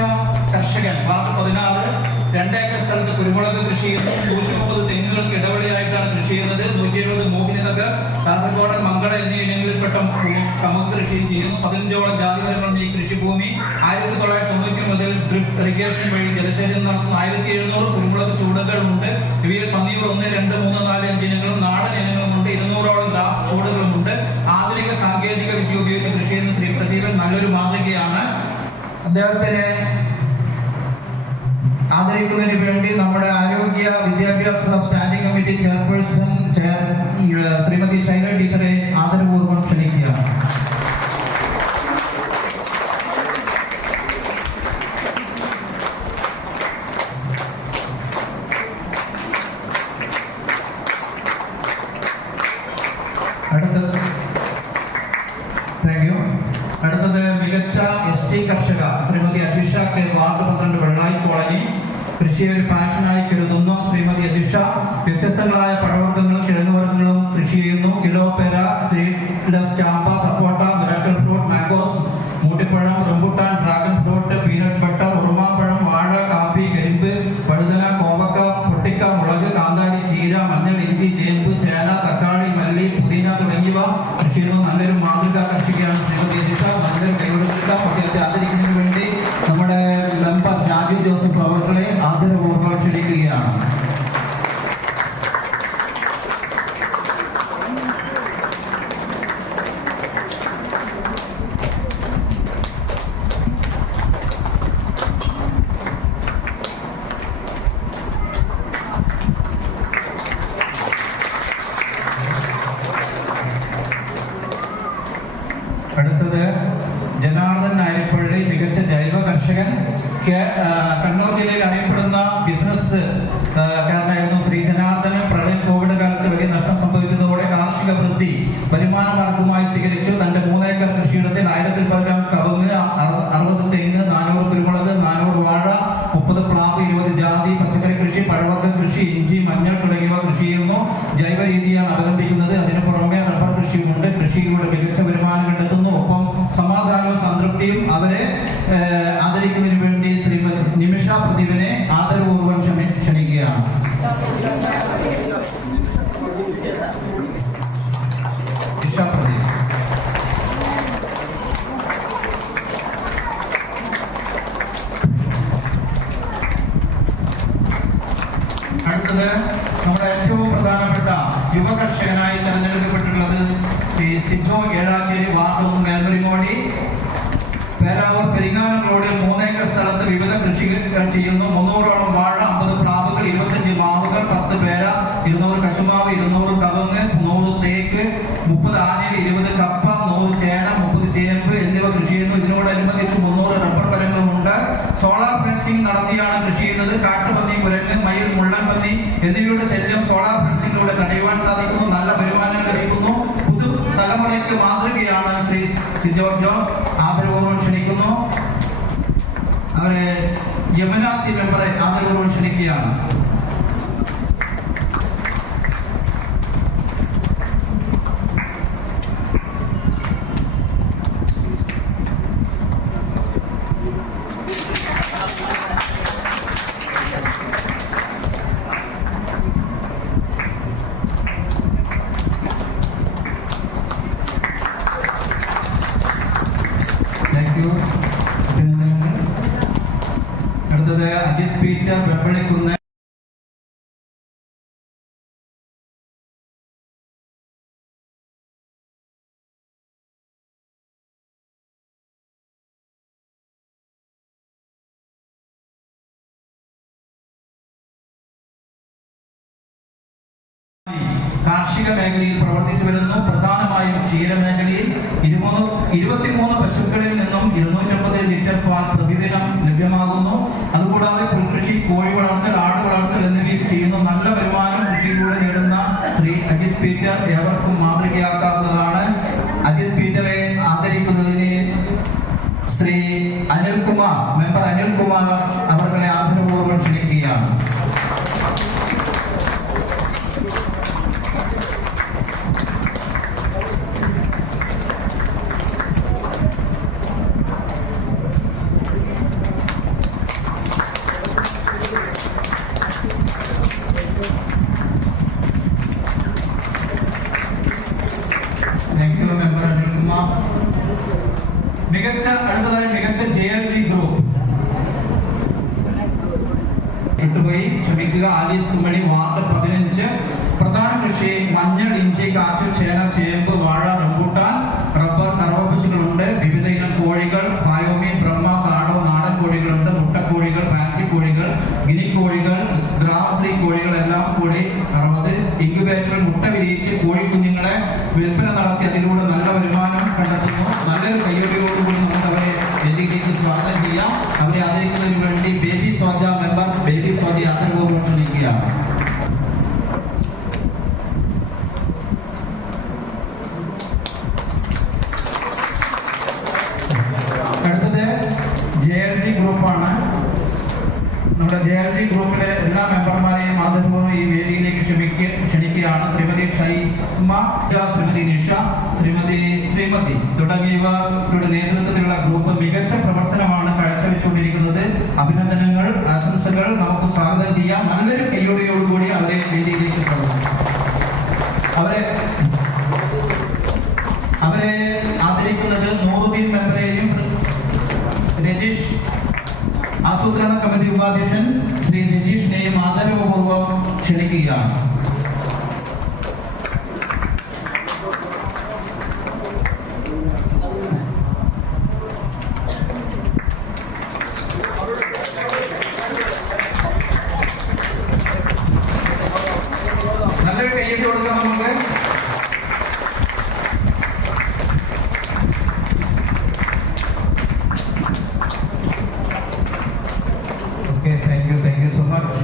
കർഷകൻ. വാർഡ് 16 2 ഏക്കർ സ്ഥലത്ത് കുരുമുളക് കൃഷി ചെയ്യുന്നു. 130 തെങ്ങുകൾക്ക് ഇടവഴിയായിട്ടാണ് കൃഷി ചെയ്യുന്നത്. 170 മോഹിനി നഗർ, കാസർഗോഡ്, മംഗള എന്നീ ഇനങ്ങളിൽപ്പെട്ട കമുക് കൃഷി ചെയ്യുന്നു. 15ഓളം ജാതിമരങ്ങളുണ്ട് ഈ കൃഷിഭൂമി. 1990 മുതൽ ഡ്രിപ്പ് ഇറിഗേഷൻ വഴി ജലസേചനം നടത്തുന്ന 1700 കുരുമുളക് ചൂടുകളുമുണ്ട്. ഇവയിൽ പന്നിയൂർ 1, 2, 3, 4 ഇനങ്ങളും നാടൻ ഇനങ്ങളുമുണ്ട്. 200ഓളം ചൂടുകളുമുണ്ട്. ആധുനിക സാങ്കേതിക വിദ്യ ഉപയോഗിച്ച് കൃഷി ചെയ്യുന്ന ശ്രീ പ്രദീപൻ നല്ലൊരു മാതൃകയാണ്. അദ്ദേഹത്തിന് ആദരിക്കുന്നതിന് വേണ്ടി നമ്മുടെ ആരോഗ്യ വിദ്യാഭ്യാസ standing committee chairperson Shrimati Shaila ടീച്ചറെ ആദരപൂർവ്വം ക്ഷണിക്കുകയാണ്. അടുത്തത് മികച്ച ST കർഷക ശ്രീമതി അജിഷ കെ. വാർഡ് 12 വെള്ളായി കോളനി. കൃഷിയെ ഒരു പാഷനായി കരുതുന്നു ശ്രീമതി അജിഷ. വ്യത്യസ്തങ്ങളായ പഴവർഗ്ഗങ്ങളും കിഴങ്ങുവർഗ്ഗങ്ങളും കൃഷി ചെയ്യുന്നു. കിലോ പേര, സീഡ്ലെസ് ചാമ്പ, സപ്പോട്ട, മിറാക്കിൾ ഫ്രൂട്ട്, മാംഗോസ്, മൂട്ടിപ്പഴം, റംബുട്ടാൻ, ഡ്രാഗൺ ഫ്രൂട്ട്, പീനട്ട് ബട്ടർ, ഉറുമാമ്പഴം, വാഴ, കാപ്പി, കരിമ്പ്, വഴുതന, കോവക്ക, പൊട്ടിക്ക, മുളക്, കാന്താരി, ചീര, മഞ്ഞൾ, ഇഞ്ചി, ചേമ്പ്, ചേന, തക്കാളി, മല്ലി, പുതിന തുടങ്ങിയവ കൃഷി ചെയ്യുന്ന നല്ലൊരു മാതൃകാ കർഷകയാണ് ശ്രീമതി അജിഷ. നല്ലൊരു കൈകൊടുക്കാം. അദ്ദേഹത്തെ ആദരിക്കുന്നതിന് വേണ്ടി നമ്മുടെ മെമ്പർ രാജു ജോസഫ് അവരുടെ ആദരപൂർവ്വം ക്ഷണിക്കുകയാണ്. അടുത്തത് ജനാർദ്ദൻ നായരിപ്പള്ളി. മികച്ച ജൈവ കർഷകൻ. കണ്ണൂർ ജില്ലയിൽ അറിയപ്പെടുന്ന ബിസിനസ് കാരണമായിരുന്നു ശ്രീ ജനാർദ്ദന് പ്രളയം കോവിഡ് കാലത്ത് വലിയ നഷ്ടം സംഭവിച്ചതോടെ കാർഷിക വൃത്തി വരുമാന മാർഗമായി സ്വീകരിച്ചു. തന്റെ 3 ഏക്കർ കൃഷിയിടത്തിൽ 1015 കവുങ്ങ്, 60 തെങ്ങ്, 400 കുരുമുളക്, 400 വാഴ, 30 പ്ലാവ്, 20 ജാതി, പച്ചക്കറി കൃഷി, പഴവർഗ്ഗ കൃഷി, ഇഞ്ചി, മഞ്ഞൾ തുടങ്ങിയവ കൃഷി ചെയ്യുന്നു. ജൈവ രീതിയാണ് അവലംബിക്കുന്നത്. അതിനു പുറമെ റബ്ബർ കൃഷിയുമുണ്ട്. കൃഷിയിലൂടെ മികച്ച വരുമാനം കണ്ടെത്തുന്നു. ഒപ്പം സമാധാനവും സംതൃപ്തിയും. അവരെ ആദരിക്കുന്നതിന് വേണ്ടി ശ്രീമതി നിമിഷ പ്രദീപിനെ ആദരപൂർവ്വം ക്ഷണിക്കുകയാണ്. അടുത്തത് നമ്മുടെ ഏറ്റവും പ്രധാനപ്പെട്ട യുവകർഷകനായി തെരഞ്ഞെടുക്കപ്പെട്ടിട്ടുള്ളത് ശ്രീ സിജോ ഏഴാച്ചേരി, വാർഡ് 1 മേൽമുരിങ്ങോടി. പേരാവൂർ പെരിങ്ങാനം റോഡിൽ 3 ഏക്കർ സ്ഥലത്ത് വിവിധ കൃഷികൾ ചെയ്യുന്നു. 300ഓളം വാഴ, 50 പ്ലാവുകൾ, 25 മാവുകൾ, 10 പേര, 200 കശുമാവ്, 200 കവുങ്ങ്, 100 തേക്ക്, 30 ആഞ്ഞിലി, 20 കപ്പ, 100 ചേന, 30 ചേമ്പ് എന്നിവ കൃഷി ചെയ്യുന്നു. ഇതിനോടനുബന്ധിച്ച് 300 റബ്ബർ മരങ്ങളുമുണ്ട്. സോളാർ ഫെൻസിംഗ് നടത്തിയാണ് കൃഷി ചെയ്യുന്നത്. കാട്ടുപന്നി, കുരങ്ങ്, മയിൽ, മുള്ളൻ പന്നി എന്നിവയുടെ ശല്യം സോളാർ ഫെൻസിംഗിലൂടെ തടയുവാൻ സാധിക്കുന്നു. നല്ല വരുമാനം ലഭിക്കുന്നു. പുതുതലമുറയ്ക്ക് മാതൃകയാണ് ശ്രീ സിജോ ജോസ്. ആദരപൂർവ്വം ക്ഷണിക്കുന്നു. അവരെ യമുനാസി മെമ്പറെ ആദരപൂർവ്വം ക്ഷണിക്കുകയാണ്. അടുത്തത് അജിത് പീറ്റർ വെപ്പളിക്കുന്ന്. കാർഷിക മേഖലയിൽ പ്രവർത്തിച്ചു വരുന്നു. പ്രധാനമായും ക്ഷീരമേഖലയിൽ 23 പശുക്കളിൽ നിന്നും 250 ലിറ്റർ പാൽ പ്രതിദിനം ലഭ്യമാകുന്നു. അതുകൂടാതെ പുൽകൃഷി, കോഴി വളർത്തൽ, ആട് വളർത്തൽ എന്നിവയും ചെയ്യുന്നു. നല്ല വരുമാനം കൃഷിയിലൂടെ നേടുന്ന ശ്രീ അജിത് പീറ്റർ ഏവർക്കും മാതൃകയാക്കാവുന്നതാണ്. അജിത് പീറ്ററെ ആദരിക്കുന്നതിന് ശ്രീ അനിൽകുമാർ, മെമ്പർ അനിൽകുമാർ അവരുടെ ആദരപൂർവ്വം ക്ഷണിക്കുകയാണ്. അടുത്തതായി മികച്ച JLG ഗ്രൂപ്പ് വിട്ടുപോയി, ക്ഷമിക്കുക. ആലീസ് കുമ്മണി, വാർഡ് 15. പ്രധാന കൃഷി മഞ്ഞൾ, ഇഞ്ചി, കാച്ചിൽ, ചേന, ചേമ്പ്, വാഴ, റംബൂട്ടാൻ, റബ്ബർ, കറവപ്പശുക്കളുണ്ട്. വിവിധ ഇനം കോഴികൾ, പായോമീൻ, ബ്രഹ്മ, സാഡോ, നാടൻ കോഴികളുണ്ട്. മുട്ടക്കോഴികൾ, ഫാൻസി കോഴികൾ, ഗിനി കോഴികൾ, ഗ്രാമശ്രീ കോഴികൾ എല്ലാം കൂടി 60 ഇൻക്യുബേറ്ററിൽ മുട്ട വിരിയിച്ച് കോഴിക്കുഞ്ഞുങ്ങളെ വിൽപ്പന നടത്തി അതിലൂടെ നല്ല വരുമാനം കണ്ടെത്തുന്നു. നല്ലൊരു കയ്യൊടിയോടുകൂടി നമുക്ക് അവരെ വേദിയിലേക്ക് സ്വാഗതം ചെയ്യാം. അവരെ ആദരിക്കുന്നതിന് വേണ്ടി ബേബി സ്വാജ മെമ്പർ ബേബി സ്വാജ ആദരപൂർവ്വം ക്ഷണിക്കുകയാണ്. അടുത്തത് JLG ഗ്രൂപ്പാണ്. നമ്മുടെ JLG ഗ്രൂപ്പിലെ എല്ലാ മെമ്പർമാരെയും ആദരപൂർവ്വം ഈ വേദിയിലേക്ക് ക്ഷണിക്കുകയാണ്. ശ്രീമതി ഷൈമ, ശ്രീമതി നിഷ, ശ്രീമതി തുടങ്ങിയവരുടെ നേതൃത്വത്തിലുള്ള ഗ്രൂപ്പ് മികച്ച പ്രവർത്തനമാണ് കാഴ്ചവെച്ചുകൊണ്ടിരിക്കുന്നത്. അഭിനന്ദനങ്ങൾ, ആശംസകൾ. നമുക്ക് സ്വാഗതം ചെയ്യാം. നല്ലൊരു കയ്യോടെയോടുകൂടി അവരെ വേദിയിലേക്ക് അവരെ ആദരിക്കുന്നത് നൂറുദ്ദീൻ മെമ്പറേയും രജീഷ്, ആസൂത്രണ കമ്മിറ്റി ഉപാധ്യക്ഷൻ ശ്രീ രജീഷിനെയും ആദരപൂർവ്വം ക്ഷണിക്കുകയാണ്. നല്ലൊരു കയ്യടി കൊടുക്കാം നമുക്ക്. Okay, thank you so much.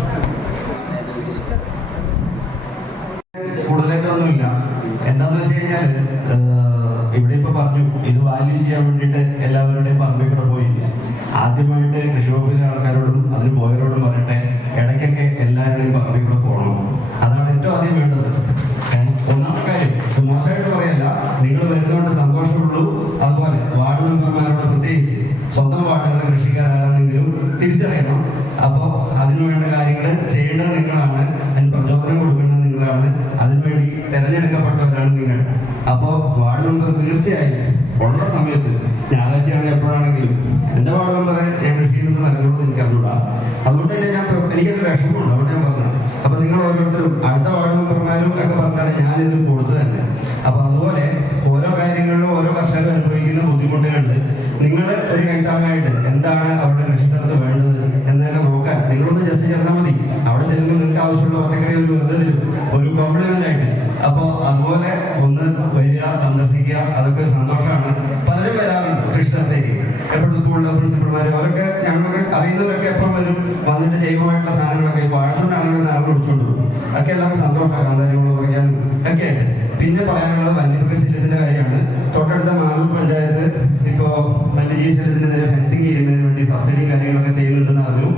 അതിനുവേണ്ട കാര്യങ്ങൾ ചെയ്യേണ്ടത് നിങ്ങളാണ്, അതിന് പ്രചോദനം കൊടുക്കേണ്ടത് നിങ്ങളാണ്, അതിനുവേണ്ടി തിരഞ്ഞെടുക്കപ്പെട്ടവരാണ് നിങ്ങൾ. അപ്പോൾ വാർഡ് മെമ്പർ തീർച്ചയായും ഉള്ള സമയത്ത് ഞായറാഴ്ചയാണെങ്കിൽ എപ്പോഴാണെങ്കിലും എൻ്റെ വാർഡ് മെമ്പറെ ഞാൻ കൃഷി നിന്ന് നൽകുന്നത് എനിക്ക് അറിഞ്ഞൂടാ. അതുകൊണ്ട് തന്നെ എനിക്കൊരു വിഷമമുണ്ട്, അവിടെ ഞാൻ പറഞ്ഞത്. അപ്പോൾ നിങ്ങൾ ഓരോരുത്തരും അടുത്ത വാർഡ് മെമ്പർമാരും ഒക്കെ പറഞ്ഞാണ് ഞാനിതിൽ കൊടുത്തു തന്നെ. അപ്പോൾ അതുപോലെ ഓരോ കാര്യങ്ങളിലും ഓരോ കർഷകർ അനുഭവിക്കുന്ന ബുദ്ധിമുട്ടുകളിൽ നിങ്ങൾ ഒരു കൈത്താങ്ങായിട്ട് എന്താണ് അവരുടെ കൃഷിസ്ഥലത്ത് വേണ്ടത് എന്നൊക്കെ നോക്കാൻ നിങ്ങളൊന്ന് ജസ്റ്റ് ചെന്നാൽ മതി. അവിടെ ചെല്ലുമ്പോൾ നിങ്ങൾക്ക് ആവശ്യമുള്ള പച്ചക്കറി ഒരു വെറുതെ തരും, ഒരു കോംപ്ലിമെന്റ് ആയിട്ട്. അപ്പോൾ അതുപോലെ ഒന്ന് വരിക, സന്ദർശിക്കുക, അതൊക്കെ ഒരു സന്തോഷമാണ്. പലരും വരാറുണ്ട് കൃഷിസ്ഥലത്തേക്ക്. എപ്പോഴും സ്കൂളിലെ പ്രിൻസിപ്പൾമാർ അവരൊക്കെ ഞങ്ങളൊക്കെ അറിയുന്നവരൊക്കെ എപ്പോഴും വരും, വന്നിട്ട് ജൈവമായിട്ടുള്ള സാധനങ്ങളൊക്കെ വാഴച്ചുകൊണ്ടാണെങ്കിൽ നാളെ വിളിച്ചുകൊണ്ട് വരും. അതൊക്കെ എല്ലാവർക്കും സന്തോഷമാണ്, കാന്താരികൾ പറയാനും ഒക്കെ ആയിട്ട്. പിന്നെ പറയാനുള്ളത് വന്യമൃഗ ശല്യത്തിന്റെ കാര്യമാണ്. തൊട്ടടുത്ത മാലൂർ പഞ്ചായത്ത് ഇപ്പോൾ വന്യജീവി ശല്യത്തിനെതിരെ ഫെൻസിങ് ചെയ്യുന്നതിന് വേണ്ടി സബ്സിഡിയും കാര്യങ്ങളൊക്കെ ചെയ്യുന്നുണ്ടെന്ന് അറിഞ്ഞു.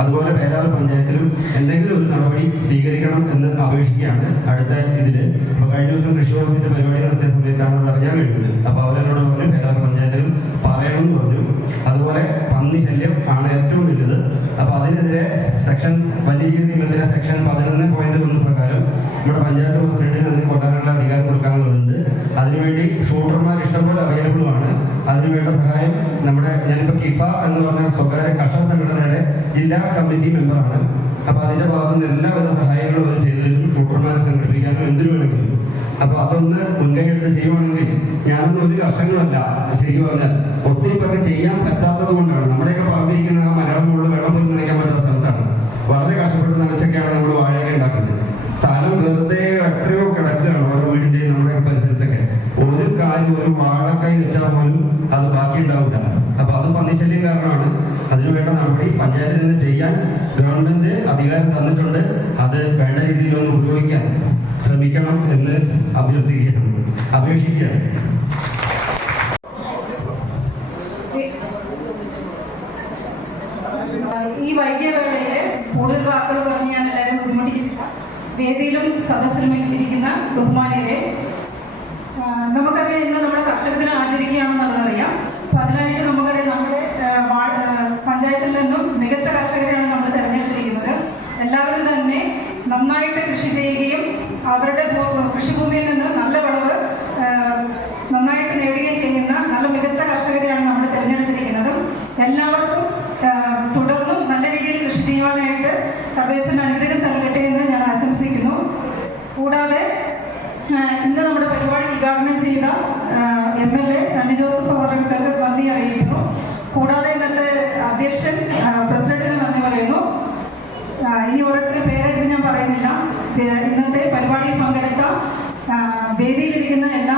അതുപോലെ പേരാവൂർ പഞ്ചായത്തിലും എന്തെങ്കിലും ഒരു നടപടി സ്വീകരിക്കണം എന്ന് അപേക്ഷിക്കുകയാണ് അടുത്ത ഇതില്. ഇപ്പൊ കഴിഞ്ഞ ദിവസം കൃഷി വകുപ്പിന്റെ പരിപാടി നടത്തിയ സമയത്താണ് അത് അറിയാൻ കഴിയുന്നത്. അപ്പൊ അവരെന്നോട് പറഞ്ഞു പേരാവൂർ പഞ്ചായത്തിലും പറയണമെന്ന് പറഞ്ഞു. അതുപോലെ പന്നി ശല്യം ആണ് ഏറ്റവും വലുത്. അപ്പൊ അതിനെതിരെ സെക്ഷൻ വന്യജീവി നിയമത്തിലെ സെക്ഷൻ 11.1 പ്രകാരം നമ്മുടെ പഞ്ചായത്ത് പ്രസിഡന്റിന് അതിന് കൊല്ലാനുള്ള അധികാരം കൊടുക്കാനുള്ളതുണ്ട്. അതിനുവേണ്ടി ഷൂട്ടർമാർ ഇഷ്ടംപോലെ അവൈലബിളുമാണ്. അതിനുവേണ്ട സഹായം ഞാനിപ്പോൾ കിഫ എന്ന് പറഞ്ഞ സ്വകാര്യ കർഷക സംഘടനയുടെ ജില്ലാ കമ്മിറ്റി മെമ്പറാണ്. അപ്പൊ അതിന്റെ ഭാഗത്തു നിന്ന് എല്ലാവിധ സഹായങ്ങളും അവർ ചെയ്തു തരും, ഷൂട്ടർമാരെ സംഘടിപ്പിക്കാനും എന്തിനു വേണമെങ്കിലും. അപ്പൊ അതൊന്ന് മുൻകൈയെടുത്ത് ചെയ്യുവാണെങ്കിൽ ഞാനൊന്നും ഒരു കർഷകനുമല്ല. ശരിക്കും പറഞ്ഞാൽ ഒത്തിരി പേർക്ക് ചെയ്യാൻ പറ്റാത്തത് കൊണ്ടാണ്. നമ്മുടെയൊക്കെ പറമ്പിരിക്കുന്ന ആ മലയാളം മുകളിൽ വെള്ളം പോയി നനയ്ക്കാൻ പറ്റാത്ത സ്ഥലത്താണ്. വളരെ കഷ്ടപ്പെട്ട് നനച്ചൊക്കെയാണ് നമ്മൾ വാഴകൾ ഉണ്ടാക്കുന്നത്. സ്ഥലം വെറുതെ എത്രയോ കിടക്കുകയാണ് ഓരോ വീടിന്റെയും നമ്മുടെ പരിസരത്തൊക്കെ. ഒരു കാര്യം ഒരു വാഴക്കൈ വെച്ചാൽ പോലും അത് ബാക്കി ഉണ്ടാവില്ല. അപ്പൊ അത് പന്നിശല്യം കാരണമാണ്. അതിനുവേണ്ട നടപടി പഞ്ചായത്തിൽ നിന്ന് ചെയ്യാൻ ഗവൺമെന്റ് അധികാരം തന്നിട്ടുണ്ട്. അത് വേണ്ട രീതിയിൽ ഒന്ന് ഉപയോഗിക്കാൻ ശ്രമിക്കണം എന്ന് അപേക്ഷിക്കുകയാണ്. ഈ വൈകിയ വേളയിൽ കൂടുതൽ വാക്കുകൾ പറഞ്ഞ് ഞാൻ എല്ലാവരും ബുദ്ധിമുട്ടിക്കില്ല. വേദിയിലും സദസ്സിലും ഇരിക്കുന്ന ബഹുമാനിയരെ, നമുക്കറിയാം ഇന്ന് നമ്മുടെ കർഷക ദിനം ആചരിക്കുകയാണെന്നുള്ളതറിയാം. അപ്പം അതിനായിട്ട് നമുക്കറിയാം നമ്മുടെ പഞ്ചായത്തിൽ നിന്നും മികച്ച കർഷകരെയാണ് നമ്മൾ തിരഞ്ഞെടുത്തിരിക്കുന്നത്. എല്ലാവരും തന്നെ നന്നായിട്ട് കൃഷി ചെയ്യുകയും അവരുടെ കൃഷിഭൂമിയിൽ നിന്ന് നല്ല വിളവ് നന്നായിട്ട് നേടുകയും ചെയ്യുന്ന നല്ല മികച്ച കർഷകരെയാണ് നമ്മൾ തിരഞ്ഞെടുത്തിരിക്കുന്നത്. എല്ലാവർക്കും തുടർന്നും നല്ല രീതിയിൽ കൃഷി ചെയ്യുവാനായിട്ട് സർവേശ്വരൻ അനുഗ്രഹം നൽകട്ടെ എന്ന് ഞാൻ ആശംസിക്കുന്നു. കൂടാതെ ഇന്ന് നമ്മുടെ പരിപാടി ഉദ്ഘാടനം ചെയ്ത MLA സണ്ണി ജോസഫ് അവർക്ക് നന്ദി അറിയിക്കുന്നു. കൂടാതെ ഇന്നത്തെ അധ്യക്ഷൻ പ്രസിഡന്റിന് നന്ദി പറയുന്നു. ഇനി ഓരോരുത്തരുടെ പേരെടുത്ത് ഞാൻ പറയുന്നില്ല. ഇന്നത്തെ പരിപാടിയിൽ പങ്കെടുത്ത വേദിയിലിരിക്കുന്ന എല്ലാ